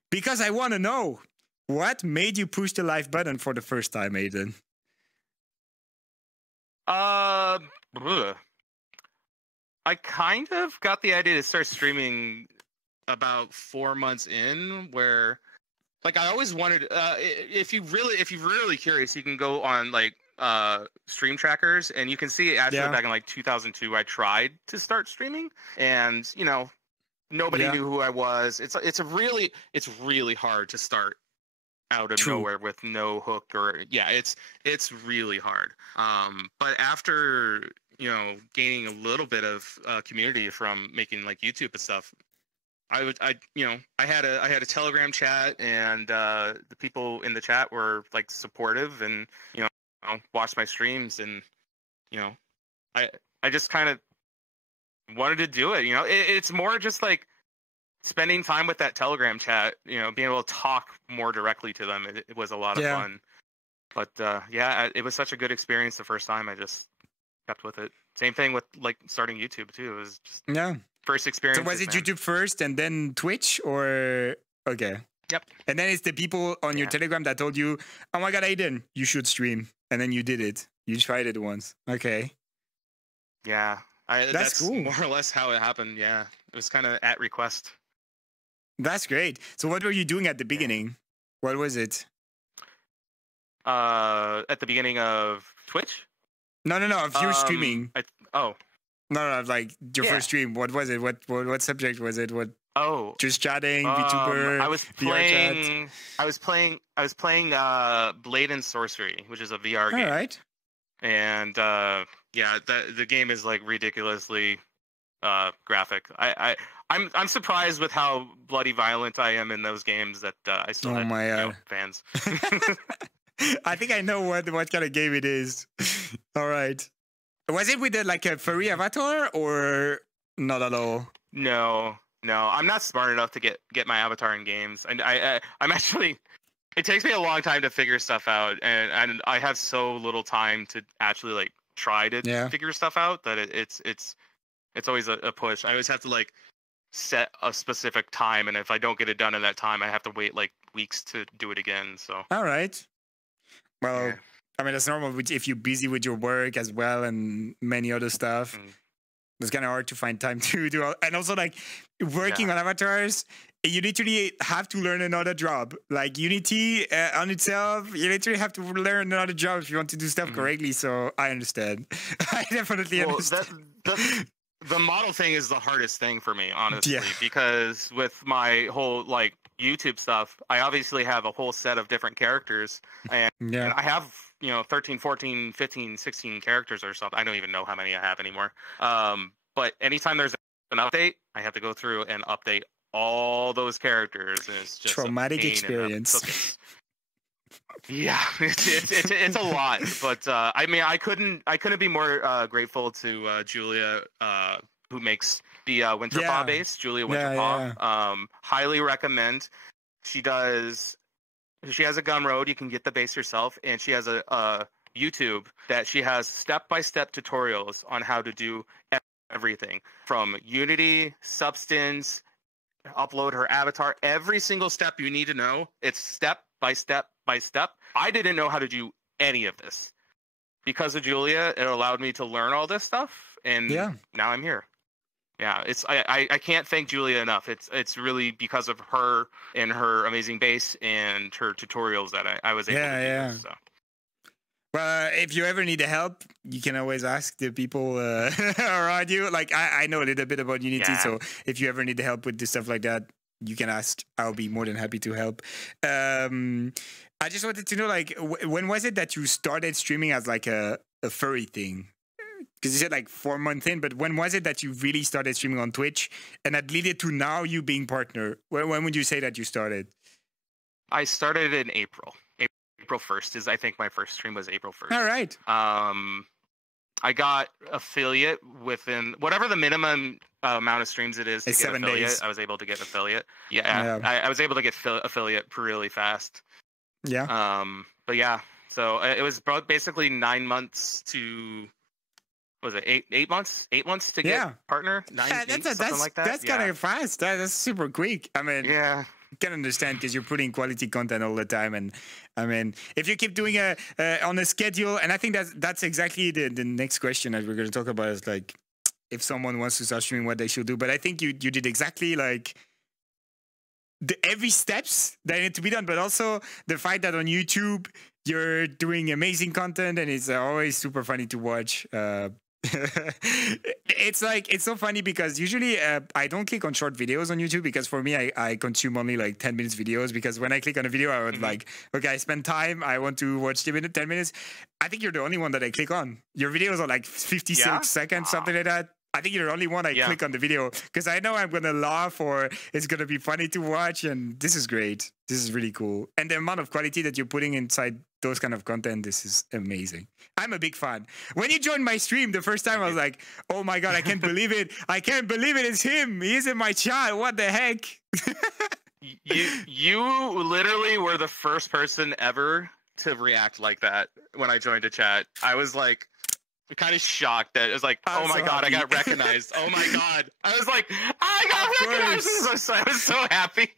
because I want to know what made you push the live button for the first time, Aiden. I kind of got the idea to start streaming about 4 months in, where like I always wanted if you're really curious, you can go on like stream trackers, and you can see actually back in like 2002 I tried to start streaming, and nobody knew who I was. It's really hard to start out of nowhere with no hook, or it's really hard. But after gaining a little bit of community from making like YouTube and stuff, I had a Telegram chat, and the people in the chat were like supportive, and watched my streams, and I just kind of wanted to do it. It's more just like spending time with that Telegram chat, being able to talk more directly to them. It was a lot of fun. But it was such a good experience the first time. I just kept with it. Same thing with like starting YouTube too. It was just first experience. So was it YouTube first and then Twitch, or okay? Yep. And then it's the people on your Telegram that told you, "Oh my God, Aiden, you should stream," and then you did it. You tried it once. Okay. Yeah, that's cool. More or less how it happened. Yeah, it was kind of at request. That's great. So what were you doing at the beginning? What was it? At the beginning of Twitch? No, of you streaming. No, like your first stream. What was it? What subject was it? What? Oh, just chatting, VTuber. I was playing Blade and Sorcery, which is a VR game. All right. and yeah, the game is like ridiculously graphic. I'm surprised with how bloody violent I am in those games that I still have fans. I think I know what kind of game it is. All right. Was it with like a furry avatar or not at all? No. I'm not smart enough to get my avatar in games, and I'm actually. It takes me a long time to figure stuff out, and I have so little time to actually like try to figure stuff out that it's always a push. I always have to like set a specific time, and if I don't get it done in that time, I have to wait like weeks to do it again. So all right. Well, I mean, that's normal if you're busy with your work as well and many other stuff. It's kind of hard to find time to do all, and also like working on avatars, you literally have to learn another job. Like Unity on itself, you literally have to learn another job if you want to do stuff correctly. So I understand. I definitely understand. The model thing is the hardest thing for me, honestly, because with my whole like YouTube stuff, I obviously have a whole set of different characters, and I have 13, 14, 15, 16 characters or something. I don't even know how many I have anymore. But anytime there's an update, I have to go through and update all those characters, and it's just traumatic experience. Yeah, it's a lot, but I mean, I couldn't be more grateful to Julia, who makes the Winterpaw base. Julia Winterpaw, highly recommend. She has a Gumroad. You can get the base yourself, and she has a YouTube that she has step-by-step tutorials on how to do everything from Unity, Substance, upload her avatar, every single step you need to know. It's step by step by step. I didn't know how to do any of this. Because of Julia, it allowed me to learn all this stuff, and now I'm here. Yeah, I can't thank Julia enough. It's really because of her and her amazing base and her tutorials that I was able to do this. So. Well, if you ever need help, you can always ask the people around you. Like, I know a little bit about Unity, so if you ever need help with this stuff like that, you can ask. I'll be more than happy to help. I just wanted to know, like, when was it that you started streaming as like a furry thing? Because you said like 4 months in, but when was it that you really started streaming on Twitch and that led to now you being partner? When would you say that you started? I started in April. April 1st is, I think my first stream was April 1st. All right. I got affiliate within whatever the minimum amount of streams it is to get 7 affiliate. days. I was able to get affiliate. I was able to get affiliate really fast. Yeah. But yeah, so it was basically 9 months to, was it 8 months? 8 months to get partner? Something like that. That's kind of fast. That's super quick. I mean, can understand because you're putting quality content all the time, and I mean, if you keep doing on a schedule, and I think that's exactly the next question that we're going to talk about is like, if someone wants to start streaming, what they should do. But I think you did exactly like every steps that need to be done, but also the fact that on YouTube you're doing amazing content and it's always super funny to watch. It's so funny because usually I don't click on short videos on YouTube because for me I consume only like 10 minutes videos, because when I click on a video I would like, okay, I spend time, I want to watch 10 minutes. I think you're the only one that I click on. Your videos are like 56 seconds, something like that. I think you're the only one I click on the video because I know I'm going to laugh or it's going to be funny to watch, and this is great. This is really cool. And the amount of quality that you're putting inside those kind of content, this is amazing. I'm a big fan. When you joined my stream the first time, I was like, oh my God, I can't believe it. I can't believe it. It's him. He is in my chat. What the heck? You literally were the first person ever to react like that when I joined a chat. I was like, kind of shocked that it was like, oh my God, I got recognized. Oh my God. I was like, I got recognized. I was so happy.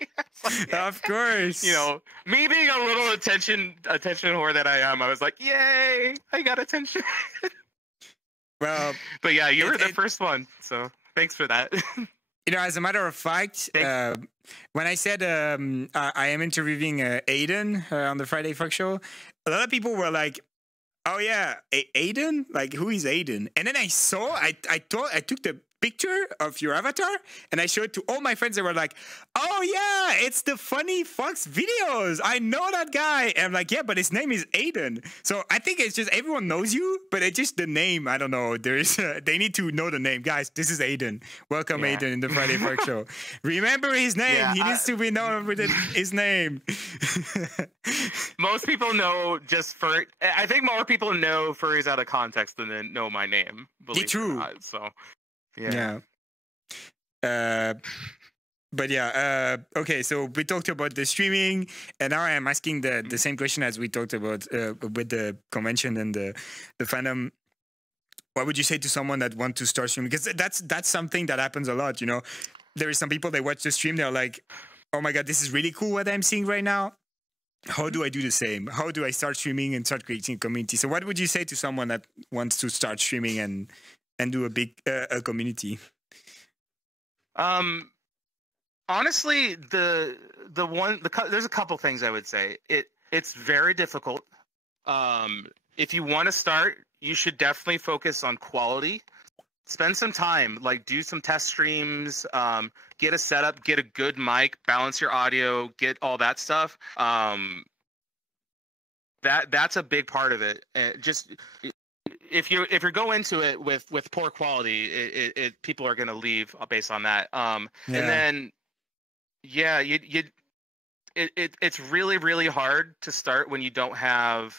Like, of course. You know, me being a little attention whore that I am, I was like, yay, I got attention. Well, but yeah, you were the first one. So thanks for that. You know, as a matter of fact, when I said I am interviewing Aiden on the Friday Fuck Show, a lot of people were like, oh yeah, Aiden? Like, who is Aiden? And then I saw, I took the picture of your avatar, and I showed it to all my friends. They were like, "Oh yeah, it's the Funny Fox videos. I know that guy." And I'm like, "Yeah, but his name is Aiden." So I think it's just everyone knows you, but it's just the name. I don't know. They need to know the name, guys. This is Aiden. Welcome, Aiden, in the Friday Park Show. Remember his name. Yeah, he needs to be known with his name. Most people know just furry. I think more people know furries out of context than they know my name. True. So. Yeah. But yeah, okay, so we talked about the streaming, and now I'm asking the same question as we talked about with the convention and the fandom. What would you say to someone that wants to start streaming? Because that's something that happens a lot, you know. There is some people, they watch the stream, they're like, oh my God, this is really cool what I'm seeing right now. How do I do the same? How do I start streaming and start creating a community? So what would you say to someone that wants to start streaming and do a big a community? Honestly, there's a couple things I would say. It's very difficult. If you want to start, you should definitely focus on quality. Spend some time, like do some test streams, get a setup, get a good mic, balance your audio, get all that stuff. That's a big part of it. Just if you go into it with poor quality, it people are going to leave based on that. And then it's really, really hard to start when you don't have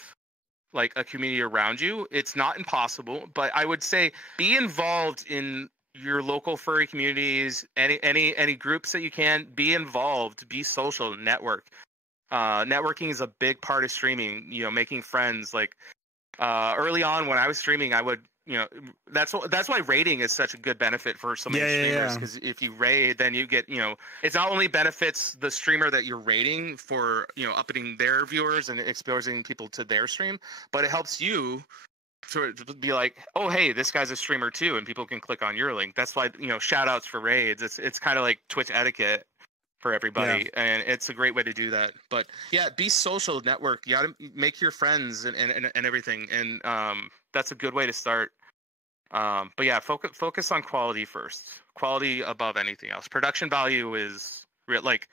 like a community around you. It's not impossible, but I would say be involved in your local furry communities, any groups that you can. Be involved, be social, network. Networking is a big part of streaming. You know, making friends. Like early on when I was streaming, I would, you know, that's why raiding is such a good benefit for so many streamers, because if you raid, then you get, you know, it's not only benefits the streamer that you're raiding for, you know, upping their viewers and exposing people to their stream, but it helps you to be like, oh hey, this guy's a streamer too, and people can click on your link. That's why, you know, shout outs for raids. It's kind of like Twitch etiquette for everybody, and it's a great way to do that. But yeah, be social, network. You gotta make your friends and everything, and that's a good way to start. But yeah, focus on quality first. Quality above anything else. Production value is real. Like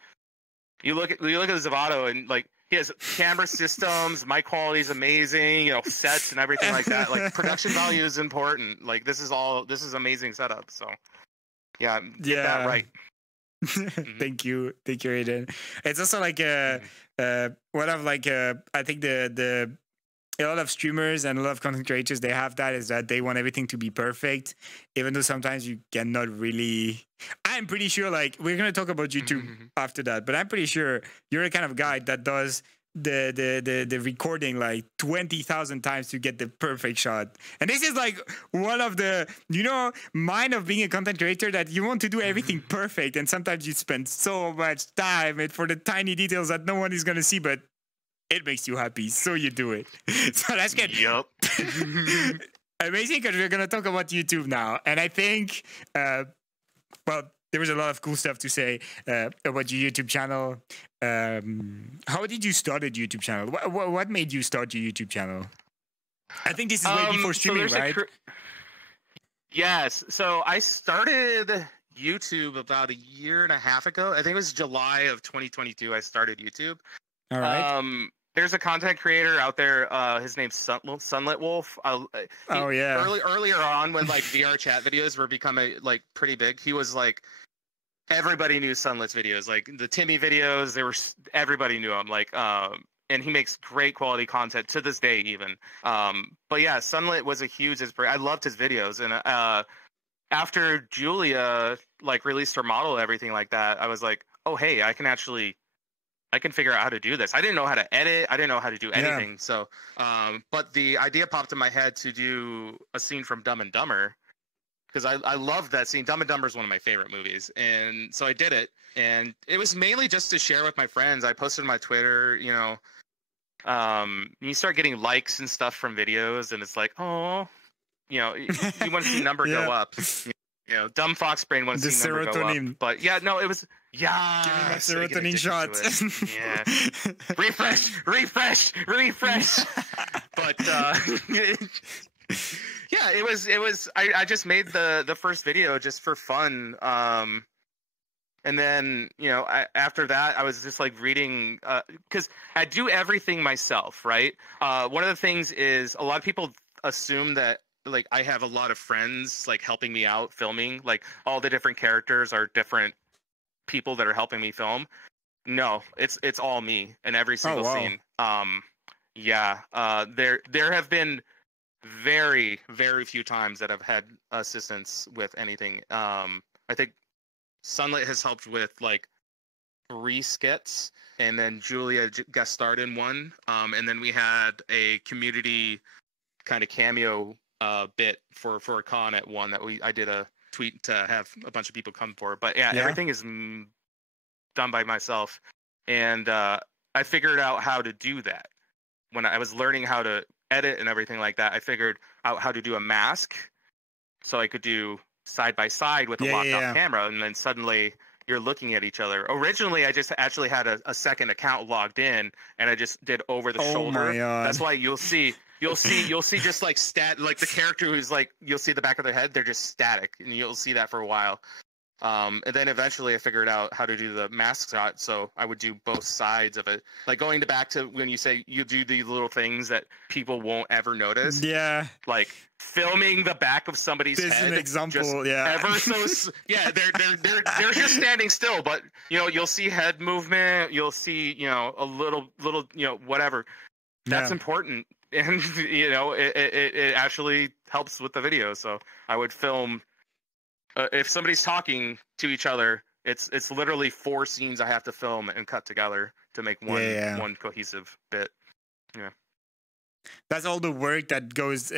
you look at Zavato, and like he has camera systems, mic quality is amazing, you know, sets and everything like that. Like production value is important. Like this is amazing setup. So yeah, get that right. Thank you, Aiden. It's also like one of like I think the a lot of streamers and a lot of content creators, they have that, is that they want everything to be perfect, even though sometimes you cannot really. I'm pretty sure, like, we're gonna talk about YouTube after that, but I'm pretty sure you're the kind of guy that does the recording like 20,000 times to get the perfect shot. And this is like one of the, you know, mind of being a content creator, that you want to do everything perfect, and sometimes you spend so much time for the tiny details that no one is gonna see, but it makes you happy, so you do it. So that's good. Yep. Amazing, because we're gonna talk about YouTube now, and I think, well, there was a lot of cool stuff to say about your YouTube channel. How did you start a YouTube channel? What made you start your YouTube channel? I think this is way before streaming, right? Yes. So I started YouTube about a year and a half ago. I think it was July of 2022. I started YouTube. All right. There's a content creator out there. His name's Sunlit Wolf. Earlier on, when like VR chat videos were becoming like pretty big, he was like, everybody knew Sunlit's videos. Like the Timmy videos, everybody knew him. Like, and he makes great quality content to this day, even. But yeah, Sunlit was a huge inspiration. I loved his videos, and after Julia like released her model and everything like that, I was like, oh hey, I can figure out how to do this. I didn't know how to edit. I didn't know how to do anything. Yeah. So, but the idea popped in my head to do a scene from Dumb and Dumber, because I loved that scene. Dumb and Dumber is one of my favorite movies. And so I did it. And it was mainly just to share with my friends. I posted on my Twitter, you know, you start getting likes and stuff from videos, and it's like, oh, you know, you want to see number go up. You know, dumb fox brain wants to see number go up. But yeah, no, it was, yeah. Give me that serotonin shot. Yeah. refresh. But Yeah, it was. I just made the first video just for fun. And then, after that, I was just like reading, because I do everything myself, right? One of the things is a lot of people assume that like I have a lot of friends like helping me out filming, like all the different characters are different people that are helping me film. No, it's all me in every single scene. There have been very, very few times that I've had assistance with anything. I think Sunlight has helped with like 3 skits, and then Julia guest starred in one. And then we had a community kind of cameo bit for a con at one that I did a tweet to have a bunch of people come for. But yeah. Everything is done by myself, and I figured out how to do that when I was learning how to edit and everything like that. I figured out how to do a mask, so I could do side by side with a locked out camera, and then suddenly you're looking at each other. Originally, I just actually had a second account logged in, and I just did over the shoulder. My God. That's why you'll see just like like the character who's like, you'll see the back of their head, they're just static, and you'll see that for a while. And then eventually I figured out how to do the mask shot, so I would do both sides of it. Like going back to when you say you do these little things that people won't ever notice. Yeah. Like filming the back of somebody's head. This is an example, Ever so they're just standing still, but you'll see head movement, you'll see, a little whatever. That's important. And it actually helps with the video. So I would film if somebody's talking to each other, it's literally 4 scenes I have to film and cut together to make one cohesive bit. Yeah. That's all the work that goes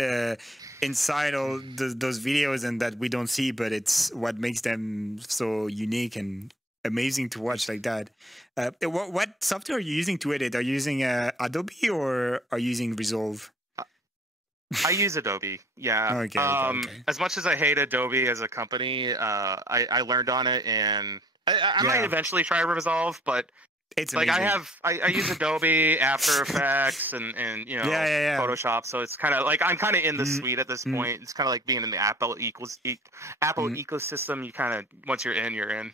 inside all those videos, and that we don't see, but it's what makes them so unique and amazing to watch like that. What software are you using to edit? Are you using Adobe or are you using Resolve? I use Adobe. Yeah. Okay. As much as I hate Adobe as a company, I learned on it, and I might eventually try Resolve, but it's like amazing. I use Adobe, After Effects, and Photoshop. So it's kind of like I'm kind of in the suite at this point. It's kind of like being in the Apple ecosystem. You kind of, once you're in, you're in.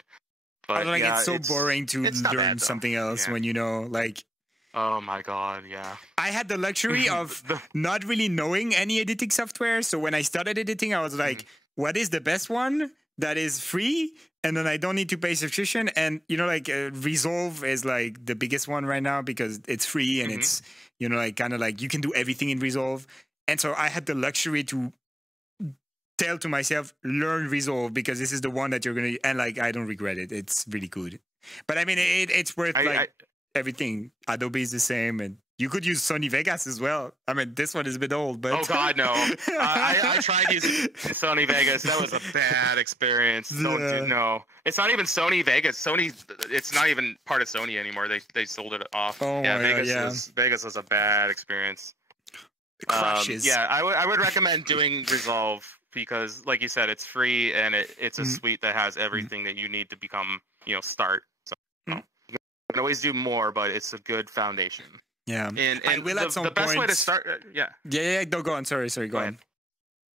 But it's so boring to learn something else when like. Oh my God, yeah. I had the luxury of not really knowing any editing software. So when I started editing, I was like, what is the best one that is free? And then I don't need to pay subscription. And, Resolve is like the biggest one right now because it's free and it's, kind of like you can do everything in Resolve. And so I had the luxury to tell to myself, learn Resolve because this is the one that you're going to, and like, I don't regret it. It's really good. But I mean, it's worth everything. Adobe is the same, and you could use Sony Vegas as well. I mean, this one is a bit old, but oh God, no! I tried using Sony Vegas. That was a bad experience. No, it's not even Sony Vegas. It's not even part of Sony anymore. They sold it off. Oh yeah, my God, Vegas was a bad experience. Crashes. I would recommend doing Resolve because, like you said, it's free and it's a suite that has everything that you need to become, start. So. You can always do more, but it's a good foundation. Yeah, and I will at some point. The best way to start, No, go on. Sorry, go on.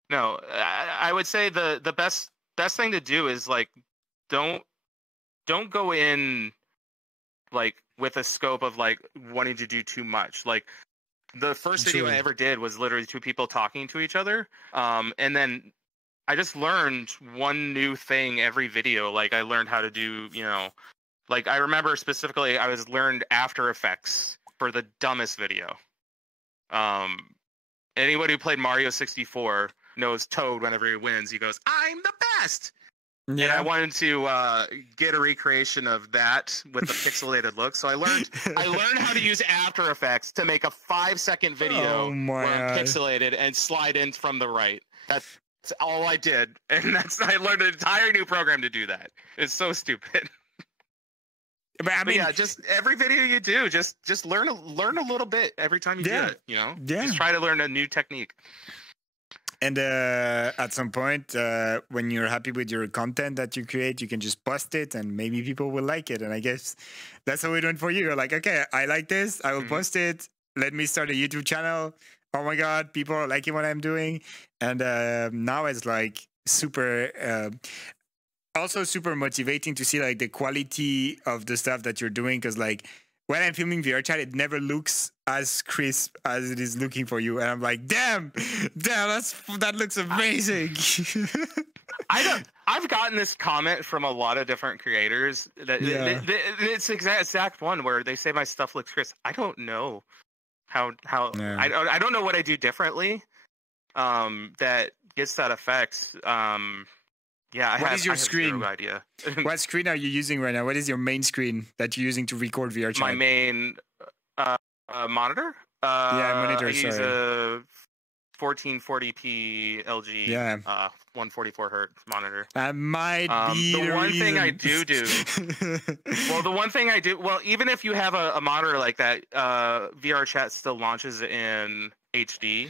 No, I would say the best thing to do is like don't go in like with a scope of like wanting to do too much. Like the first video I ever did was literally 2 people talking to each other, and then I just learned one new thing every video. Like I learned how to do, like I remember specifically I learned After Effects for the dumbest video. Anybody who played Mario 64 knows Toad whenever he wins, he goes, "I'm the best." Yeah. And I wanted to get a recreation of that with the pixelated look. So I learned how to use After Effects to make a 5-second video where I'm pixelated and slide in from the right. That's all I did. And I learned an entire new program to do that. It's so stupid. But I mean, just every video you do, just learn a little bit every time you do it. Just try to learn a new technique. And at some point, when you're happy with your content that you create, you can just post it, and maybe people will like it. And I guess that's how we do it for you. You're like, okay, I like this, I will post it. Let me start a YouTube channel. oh my god, people are liking what I'm doing, and now it's like super. Also super motivating to see like the quality of the stuff that you're doing, because like when I'm filming VR chat, it never looks as crisp as it is looking for you, and I'm like, damn, that looks amazing. I've gotten this comment from a lot of different creators that it's exact one where they say my stuff looks crisp. I don't know how I don't know what I do differently that gets that effect. Yeah, What is your screen? Zero idea. What screen are you using right now? What is your main screen that you're using to record VR chat? My main monitor. Monitor. I use a 1440p LG. 144 hertz monitor. That might be the one reason. thing I do. Well, the one thing I do. Well, even if you have a monitor like that, VR chat still launches in HD.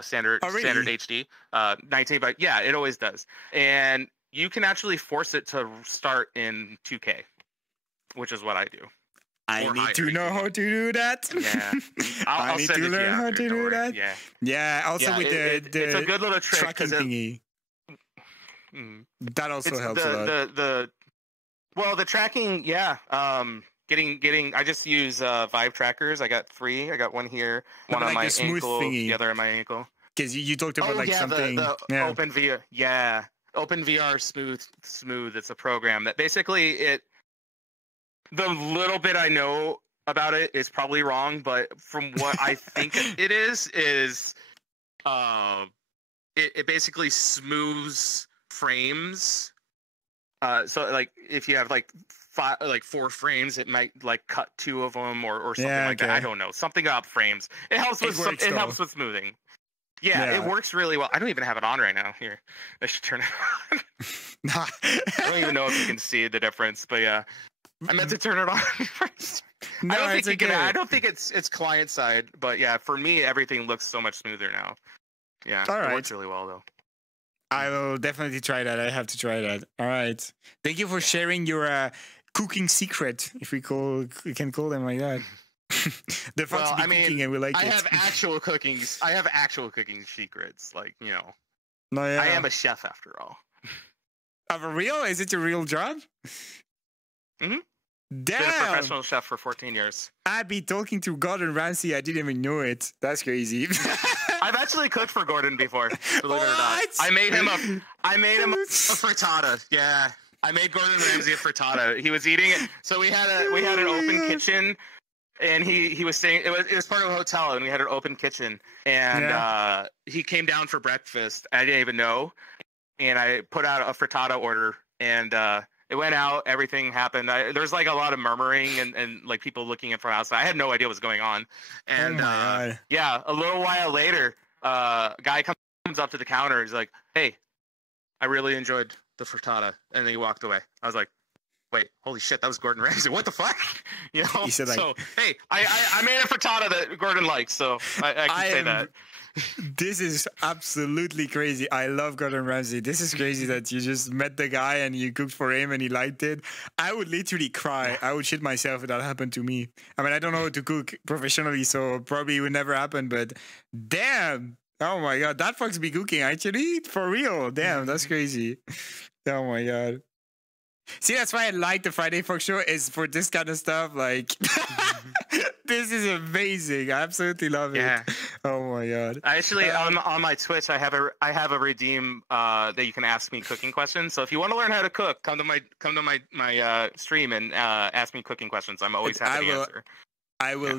Standard HD 19 by it always does, and you can actually force it to start in 2K, which is what I do. I need to know how to do that. Yeah, I'll need to learn how to do that. Yeah. Also with the it's a good little trick tracking thingy. That also helps a lot. The tracking. Yeah. Getting. I just use Vive trackers. I got 3. I got one here, one on my ankle, the other on my ankle. Because you talked about something. The OpenVR. Yeah, OpenVR Smooth. It's a program that basically the little bit I know about it is probably wrong, but from what I think it is it basically smooths frames. So like if you have like 4 frames, it might like cut 2 of them or something like that. I don't know, something about frames. It helps with helps with smoothing. Yeah, it works really well. I don't even have it on right now. Here, I should turn it on. I don't even know if you can see the difference, but yeah, I meant to turn it on first. No, I don't think you can. I don't think it's client side, but yeah, for me, everything looks so much smoother now. Yeah, it works really well though. I will definitely try that. I have to try that. All right. Thank you for sharing your cooking secret, if we can call them like that. The fun to be cooking, and we like it. I have actual cooking secrets, like, you know. No, yeah. I am a chef after all. For real? Is it your real job? Mm-hmm. Damn. Been a professional chef for 14 years. I'd be talking to Gordon Ramsay. I didn't even know it. That's crazy. I've actually cooked for Gordon before. Believe it or not. I made him a frittata. Yeah. I made Gordon Ramsay a frittata. He was eating it. So we had an open kitchen, and he was staying. It was part of a hotel, and we had an open kitchen. And he came down for breakfast. I didn't even know, and I put out a frittata order, and it went out. Everything happened. There's like a lot of murmuring and like people looking in from outside. I had no idea what was going on. And a little while later, a guy comes up to the counter. He's like, "Hey, I really enjoyed the frittata," and then he walked away. I was like, "Wait, holy shit, that was Gordon Ramsay. What the fuck?" You know. He said, like, so hey, I made a frittata that Gordon likes, so I can say that. This is absolutely crazy. I love Gordon Ramsay. This is crazy that you just met the guy and you cooked for him and he liked it. I would literally cry. I would shit myself if that happened to me. I mean, I don't know how to cook professionally, so probably it would never happen, but damn. Oh my God. That fucks me cooking, actually. For real. Damn, that's crazy. Oh my God. See, that's why I like the Friday Folk Show, is for this kind of stuff. Like, this is amazing. I absolutely love it. Oh my God. Actually, on my Twitch, I have a redeem that you can ask me cooking questions. So if you want to learn how to cook, come to my stream and ask me cooking questions. I'm always happy to answer. I will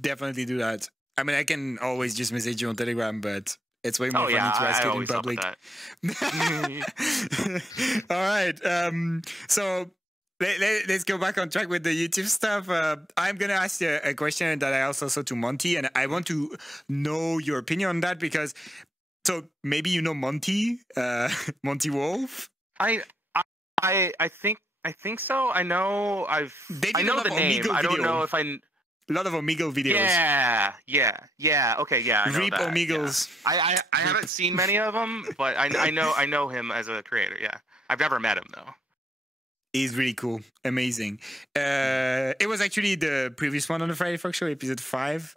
definitely do that. I mean, I can always just message you on Telegram, but it's way more funny to ask it in public. All right. So let's go back on track with the YouTube stuff. I'm going to ask you a question that I also saw to Monty, and I want to know your opinion on that because, so maybe you know Monty, Monty Wolf? I think so. I know the name. I don't know if I... A lot of Omegle videos. Yeah. Okay, yeah. I know Reap that. Omegles. Yeah. I haven't seen many of them, but I know him as a creator. Yeah, I've never met him though. He's really cool, amazing. It was actually the previous one on the Friday Folk Show, episode 5.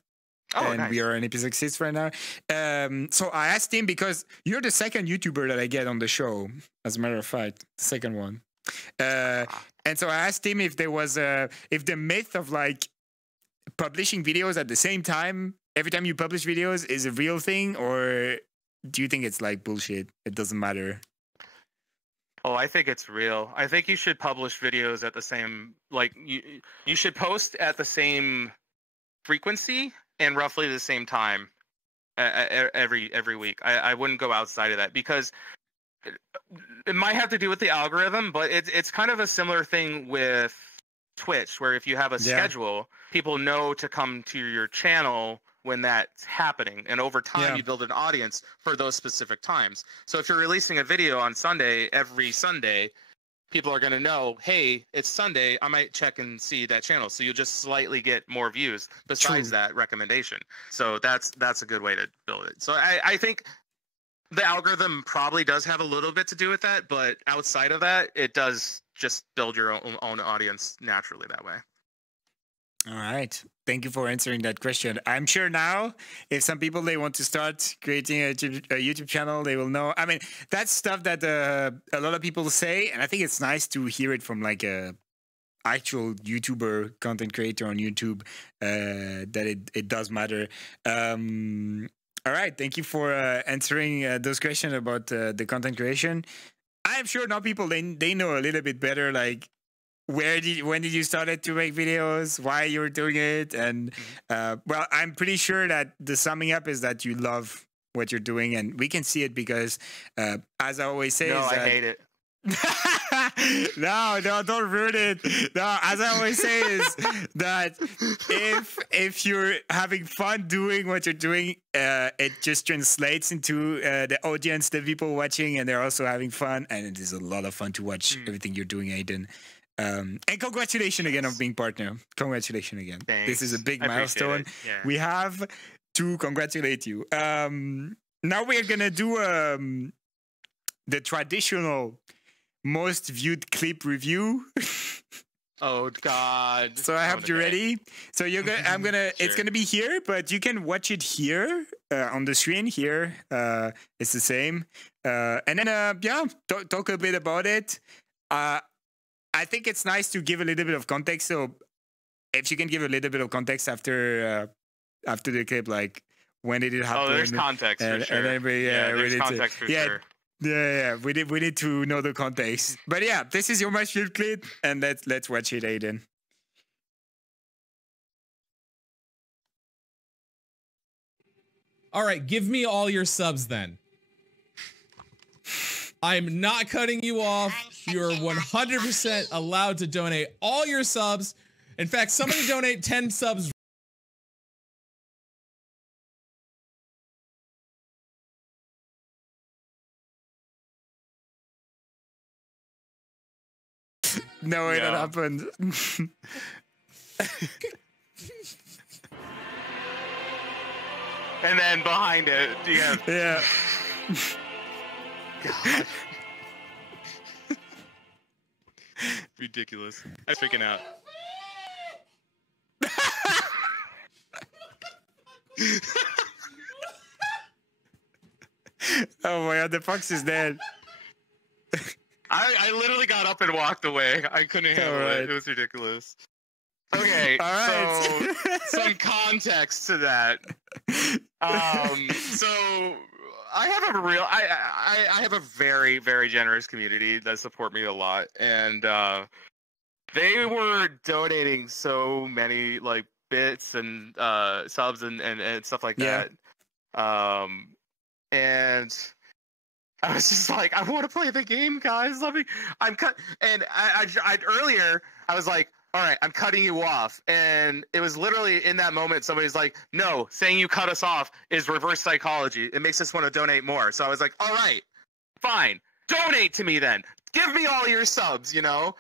Oh, and nice. we are on episode 6 right now. So I asked him, because you're the second YouTuber that I get on the show, as a matter of fact, the second one. And so I asked him if there was if the myth of like publishing videos at the same time, every time you publish videos, is a real thing, or do you think it's like bullshit? It doesn't matter. Oh, I think it's real. I think you should publish videos at the same, like you should post at the same frequency and roughly the same time every week. I wouldn't go outside of that, because it might have to do with the algorithm, but it's kind of a similar thing with Twitch, where if you have a schedule, people know to come to your channel when that's happening, and over time you build an audience for those specific times. So if you're releasing a video on Sunday, every Sunday, people are going to know, hey, it's Sunday, I might check and see that channel. So you'll just slightly get more views besides that recommendation. So that's a good way to build it. So I think the algorithm probably does have a little bit to do with that, but outside of that, it does just build your own audience naturally that way. All right. Thank you for answering that question. I'm sure now, if some people, they want to start creating a YouTube channel, they will know. I mean, that's stuff that a lot of people say, and I think it's nice to hear it from like a actual YouTuber, content creator on YouTube, that it does matter. All right. Thank you for answering those questions about the content creation. I'm sure now people, they know a little bit better, like, when did you started to make videos, why you're doing it, and well, I'm pretty sure that the summing up is that you love what you're doing, and we can see it because, as I always say, I hate it. No, don't ruin it. No, as I always say is that if you're having fun doing what you're doing, it just translates into the audience, the people watching, and they're also having fun, and it is a lot of fun to watch everything you're doing, Aiden. And congratulations again on being partner. Congratulations again. Thanks. This is a big milestone. Yeah. We have to congratulate you. Now we're gonna do the traditional most viewed clip review. Oh God! So I hope you're ready. So you're gonna, Sure. It's gonna be here, but you can watch it here on the screen. Here, it's the same. And then talk a bit about it. I think it's nice to give a little bit of context. So if you can give a little bit of context after the clip, like when did it happen? Oh, there's context for sure. And then there's context for sure. Yeah, we need to know the context. But yeah, this is your most viewed clip, and let's watch it, Aiden. All right, give me all your subs then. I'm not cutting you off. You're 100% allowed to donate all your subs. In fact, somebody donate 10 subs. No, it happened. And then behind it, you have God. Ridiculous. I'm freaking out. Oh my God, the fox is dead. I literally got up and walked away. I couldn't handle it. It was ridiculous. Okay, all right. So some context to that. So I have a very, very generous community that support me a lot, and they were donating so many like bits and subs and stuff like that. And I was just like, I want to play the game, guys. I'm cut. And I earlier I was like, all right, I'm cutting you off. And it was literally in that moment, somebody's like, no, saying you cut us off is reverse psychology. It makes us want to donate more. So I was like, all right, fine. Donate to me then. Give me all your subs, you know?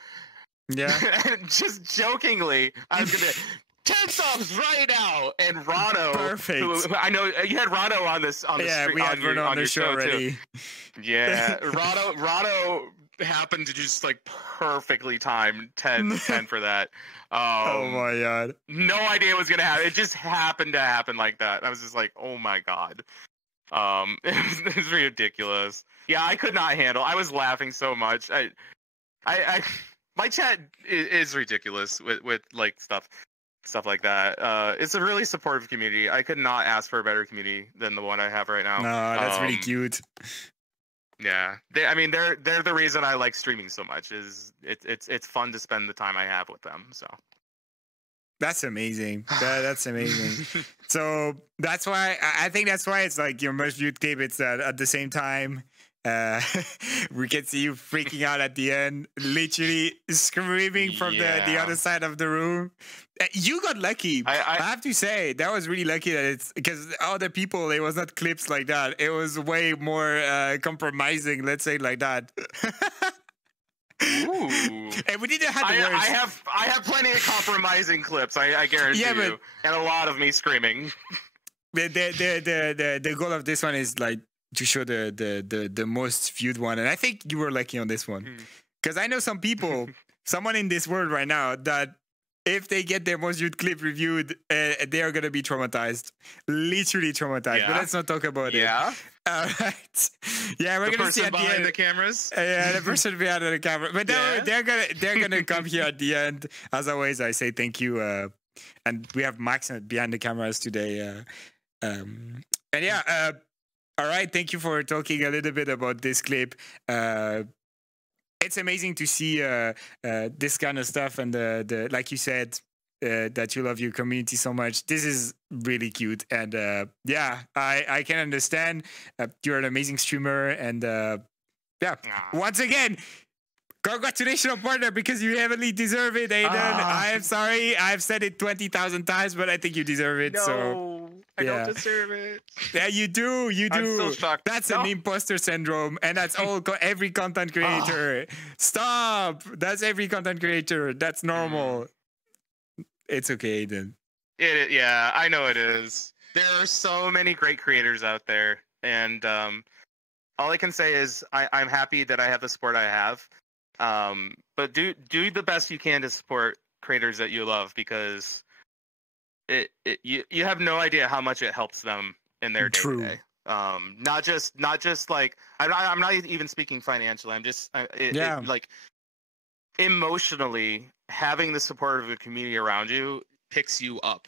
Yeah. And just jokingly, I was going to 10 subs right now. And Rano. Perfect. Who, I know you had Rano on this. On the yeah, street, we had Rano on the show already. Yeah. Rano happened to just like perfectly time 10 for that. Oh my god. No idea what was gonna happen. It just happened to happen like that. I was just like, oh my god. It was ridiculous. Yeah, I could not handle. I was laughing so much. My chat is ridiculous with like stuff like that. It's a really supportive community. I could not ask for a better community than the one I have right now. No, that's really cute. Yeah, they're the reason I like streaming so much. Is it's fun to spend the time I have with them. So that's amazing. That's amazing. So that's why I think that's why it's like your most viewed clip. It's that at the same time. We can see you freaking out at the end, literally screaming from the other side of the room. You got lucky. I have to say that was really lucky that it's because other people it was not clips like that. It was way more compromising. Let's say like that. Ooh. And we didn't have the words. I have plenty of compromising clips. I guarantee you, and a lot of me screaming. The goal of this one is like. To show the most viewed one, and I think you were lucky on this one because I know some people, someone in this world right now that if they get their most viewed clip reviewed, they are gonna be traumatized, literally traumatized. But let's not talk about it. Yeah. All right. Yeah, we're gonna see at the end the cameras. Yeah, the person behind the camera. But they're gonna come here at the end. As always, I say thank you. And we have Max behind the cameras today. And yeah. All right, thank you for talking a little bit about this clip. It's amazing to see this kind of stuff, and the like you said that you love your community so much. This is really cute, and yeah, I can understand. You're an amazing streamer, and once again. Congratulations, partner, because you heavily deserve it, Aiden. I am sorry. I've said it 20,000 times, but I think you deserve it. No, so I don't deserve it. Yeah, you do. You do. I'm so shocked. That's an imposter syndrome, and that's all every content creator. Stop. That's every content creator. That's normal. It's okay, Aiden. Yeah, I know it is. There are so many great creators out there, and all I can say is I'm happy that I have the support I have. But do the best you can to support creators that you love, because you have no idea how much it helps them in their day-to-day. Not just like I'm not even speaking financially. I'm just like emotionally having the support of a community around you picks you up.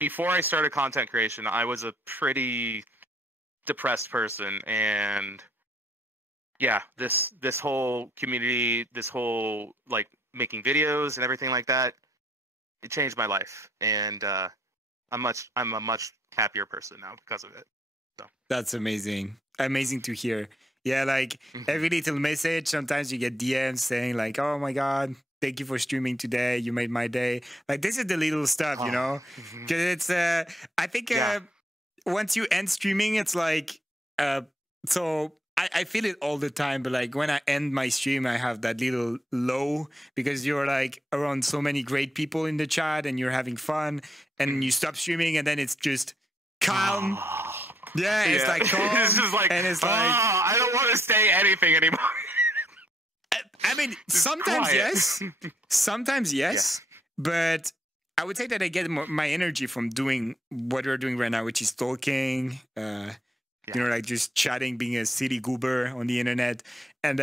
Before I started content creation, I was a pretty depressed person, and yeah, this whole community, this whole like making videos and everything like that, it changed my life, and I'm a much happier person now because of it. So that's amazing to hear. Yeah, like every little message, sometimes you get DMs saying like, oh my god, thank you for streaming today, you made my day. Like this is the little stuff, you know, because it's I think once you end streaming, it's like so I feel it all the time, but like when I end my stream, I have that little low because you're like around so many great people in the chat and you're having fun, and you stop streaming and then it's just calm. Yeah, it's like calm. It's just like, and it's like, I don't want to say anything anymore. I mean, sometimes yes, but I would say that I get my energy from doing what we're doing right now, which is talking. You know, like just chatting, being a city goober on the internet. And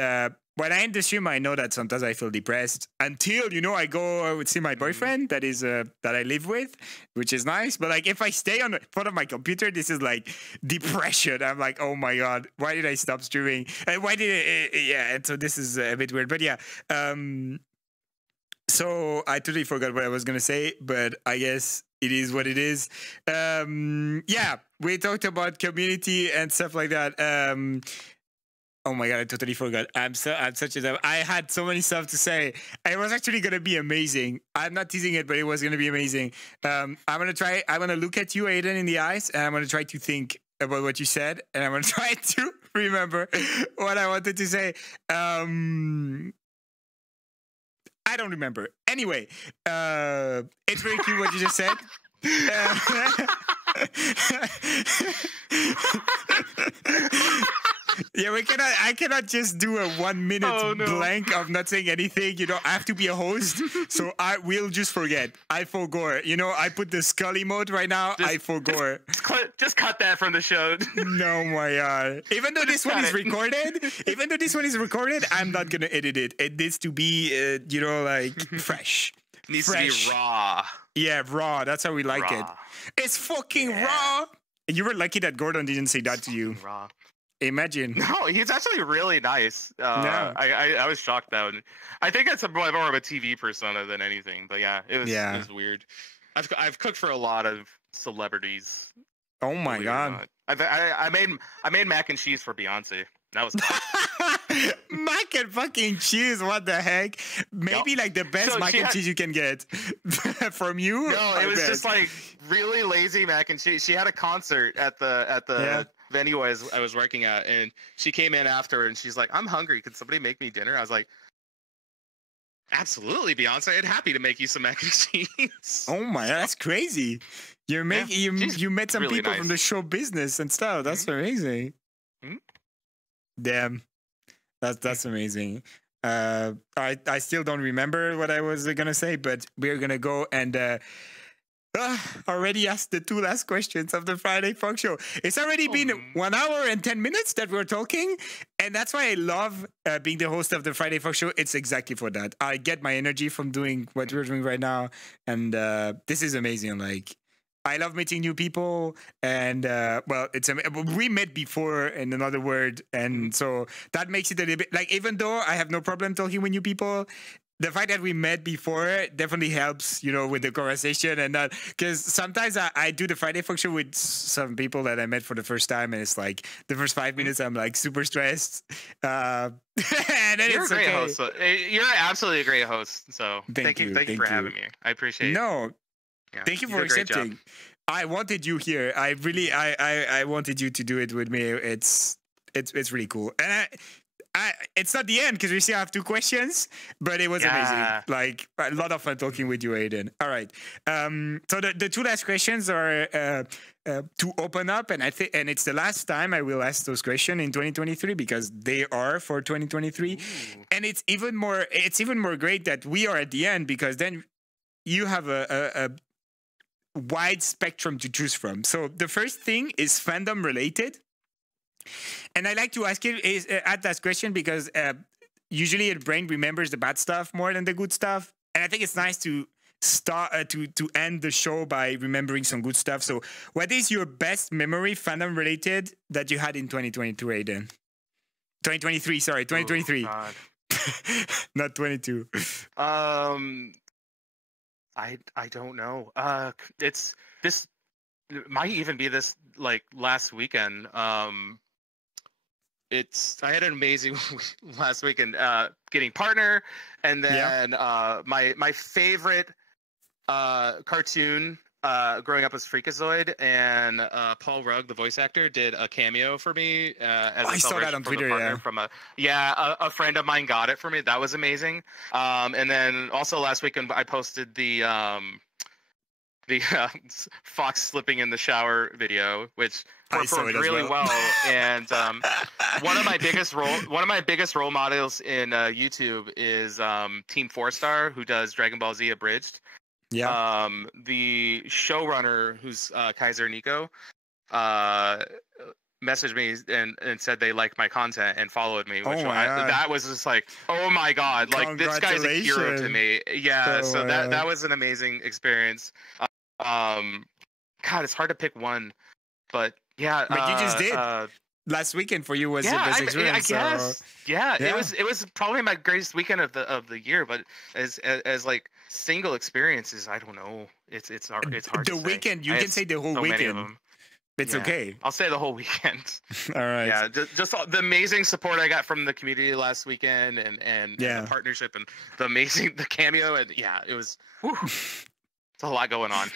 when I end the stream, I know that sometimes I feel depressed until, you know, I would see my boyfriend that is that I live with, which is nice. But like if I stay on front of my computer, this is like depression. I'm like, oh my God, why did I stop streaming? And why did it? Yeah. And so this is a bit weird. But yeah. So I totally forgot what I was going to say, but I guess it is what it is. Yeah, we talked about community and stuff like that. Oh my God, I totally forgot. I'm such a dumb. I had so many stuff to say. It was actually going to be amazing. I'm not teasing it, but it was going to be amazing. I'm going to look at you, Aiden, in the eyes, and I'm going to try to think about what you said, and I'm going to try to remember what I wanted to say. I don't remember. Anyway, it's very cute what you just said. Yeah, we cannot. I cannot just do a 1 minute Oh, no. blank of not saying anything. You know, I have to be a host, so I will just forget. I forgot. You know, I put the Scully mode right now. I forgot. Just cut that from the show. No, my God. Even though this one cut is it. recorded, I'm not gonna edit it. It needs to be, you know, like fresh. Needs Fresh. to be raw. Yeah, raw. That's how we like it. Raw. It's fucking raw. You were lucky that Gordon didn't say that to you. Raw. Imagine. No, he's actually really nice. No. I was shocked though. I think it's more of a TV persona than anything. But yeah, it was weird. I've cooked for a lot of celebrities. Oh my believe it or God. not. I made mac and cheese for Beyonce. That was fun. Mac and fucking cheese. What the heck? Maybe like the best So mac she and had- cheese you can get from you. No, I it was bet. just like really lazy mac and cheese. She had a concert at the Yeah. venue I was working at, and she came in after and she's like, "I'm hungry. Can somebody make me dinner?" I was like, "Absolutely, Beyonce. I'd happy to make you some mac and cheese." Oh my, that's crazy. You make she's you met some really people from the nice. show business and stuff. That's amazing. Mhm. Damn, that's amazing. I still don't remember what I was gonna say, but we're gonna go and already asked the 2 last questions of the Friday Funk Show. It's already been 1 hour and 10 minutes that we're talking, and that's why I love being the host of the Friday Funk Show. It's exactly for that. I get my energy from doing what we're doing right now, and this is amazing. Like, I love meeting new people, and well, we met before in another word, and so that makes it a little bit like, even though I have no problem talking with new people, the fact that we met before definitely helps, you know, with the conversation, and that, because sometimes I do the Friday Funk Show with some people that I met for the first time, and it's like the first 5 minutes I'm like super stressed, and then You're a it's great okay. host. You're absolutely a great host. So Thank thank you, you for thank having me. I appreciate it. No, Yeah, thank you do for a great job. accepting. I wanted you here. I really, I wanted you to do it with me. It's really cool. And it's not the end because we still have 2 questions, but it was amazing. Like, a lot of fun talking with you, Aiden. All right. So the 2 last questions are to open up, and and it's the last time I will ask those questions in 2023 because they are for 2023. Ooh. And it's even more great that we are at the end, because then you have a wide spectrum to choose from. So the first thing is fandom related, and I like to ask you at that question because usually your brain remembers the bad stuff more than the good stuff, and I think it's nice to start to end the show by remembering some good stuff. So what is your best memory fandom related that you had in 2023, Aiden? 2023, sorry, 2023. Oh, God. Not 22. I don't know. This might even be this like last weekend. I had an amazing last weekend. Getting partner, and then my favorite cartoon growing up was Freakazoid, and Paul Rugg, the voice actor, did a cameo for me as I a saw that on celebration Twitter. from a friend of mine got it for me. That was amazing. And then also last weekend I posted the fox slipping in the shower video, which performed really well. And one of my biggest role models in YouTube is Team 4-Star, who does Dragon Ball Z Abridged. Yeah. The showrunner, who's Kaiser Nico, messaged me and said they liked my content and followed me. Which that was just like, oh my God, like this guy's a hero to me. Yeah, so that was an amazing experience. God, it's hard to pick one, but yeah. But you just did. Last weekend for you was the best experience. I guess. So. Yeah, it was probably my greatest weekend of the year. But as like single experiences, I don't know. It's hard. The weekend, you can say the whole weekend. It's okay. I'll say the whole weekend. All right. Yeah, just the amazing support I got from the community last weekend, and the partnership, and the cameo, and it was. It's a lot going on.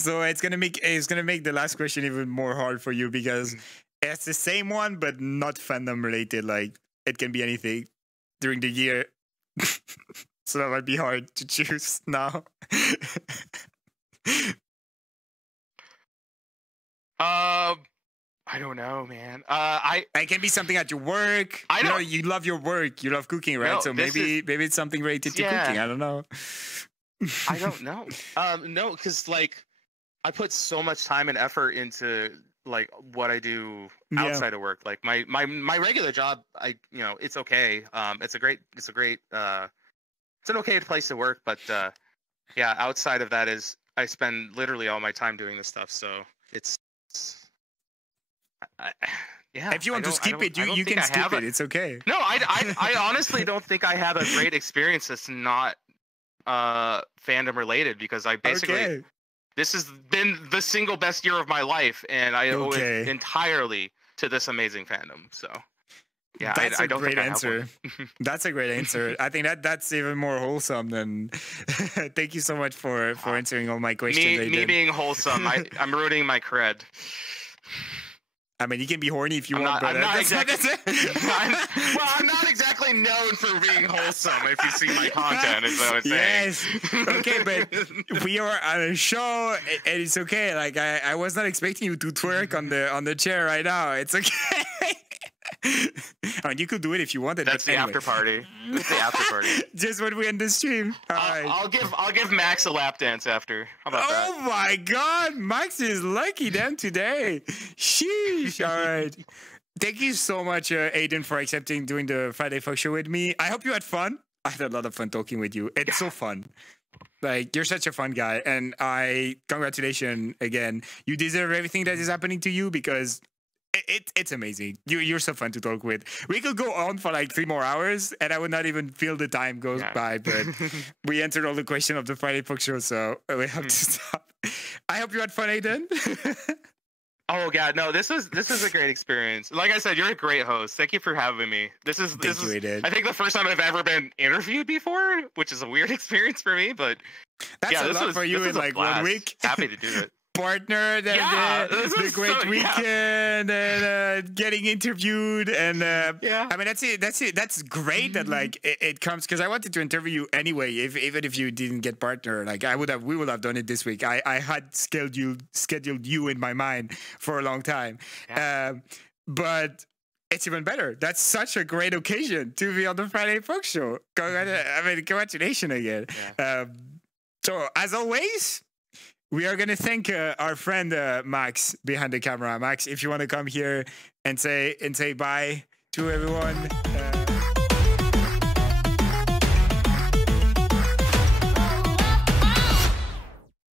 So it's gonna make the last question even more hard for you because it's the same one but not fandom related. Like, it can be anything during the year. So that might be hard to choose now. I I don't know, man. It can be something at your work. I You know, don't- you love your work. You love cooking, right? No, So this maybe it's something related to Yeah. cooking. I don't know. I don't know. No, because like I put so much time and effort into like what I do Yeah. outside of work. Like my regular job, it's okay. It's an okay place to work, but yeah, outside of that is I spend literally all my time doing this stuff. So it's yeah. If you want to I skip don't- it, I don't you think can I skip have it. It's okay. No, I honestly don't think I have a great experience that's not fandom related, because I basically Okay. this has been the single best year of my life, and I owe Okay. it entirely to this amazing fandom. So yeah, That's I a don't great think I have answer. one. That's a great answer. I think that's even more wholesome than. Thank you so much for answering all my questions. me Aiden. being wholesome, I'm ruining my cred. I mean, you can be horny if you I'm want, not- but I'm not that's not- exactly- I'm not exactly known for being wholesome. If you see my content, is what I'm saying. Yes. Okay, but we are on a show, and it's okay. Like I was not expecting you to twerk on the chair right now. It's okay. I mean, you could do it if you wanted. That's but the anyway. after party. That's the after party. Just when we end the stream. All right. I'll give Max a lap dance after. How about that? Oh my God, Max is lucky then today. Sheesh. All right. Thank you so much, Aiden, for accepting doing the Friday Folk Show with me. I hope you had fun. I had a lot of fun talking with you. It's so fun. Like, you're such a fun guy. And congratulations again. You deserve everything that is happening to you, because it's amazing. You're so fun to talk with. We could go on for like 3 more hours, and I would not even feel the time goes by. But we answered all the questions of the Friday Folk Show, so we have to stop. I hope you had fun, Aiden. Oh God, no! This is a great experience. Like I said, you're a great host. Thank you for having me. This is Thank you, Aiden. I think the first time I've ever been interviewed before, which is a weird experience for me. But That's yeah, a this lot was, for you this in was a like 1 blast. week. Happy to do it. Partner, the this was great so- weekend, and getting interviewed, and Yeah. I mean that's it. That's great that like it comes, because I wanted to interview you anyway. Even if you didn't get partner, like we would have done it this week. I had scheduled you in my mind for a long time, but it's even better. That's such a great occasion to be on the Friday Folk Show. Congratulations again. Yeah. So as always, we are going to thank our friend Max behind the camera. Max, if you want to come here and say bye to everyone.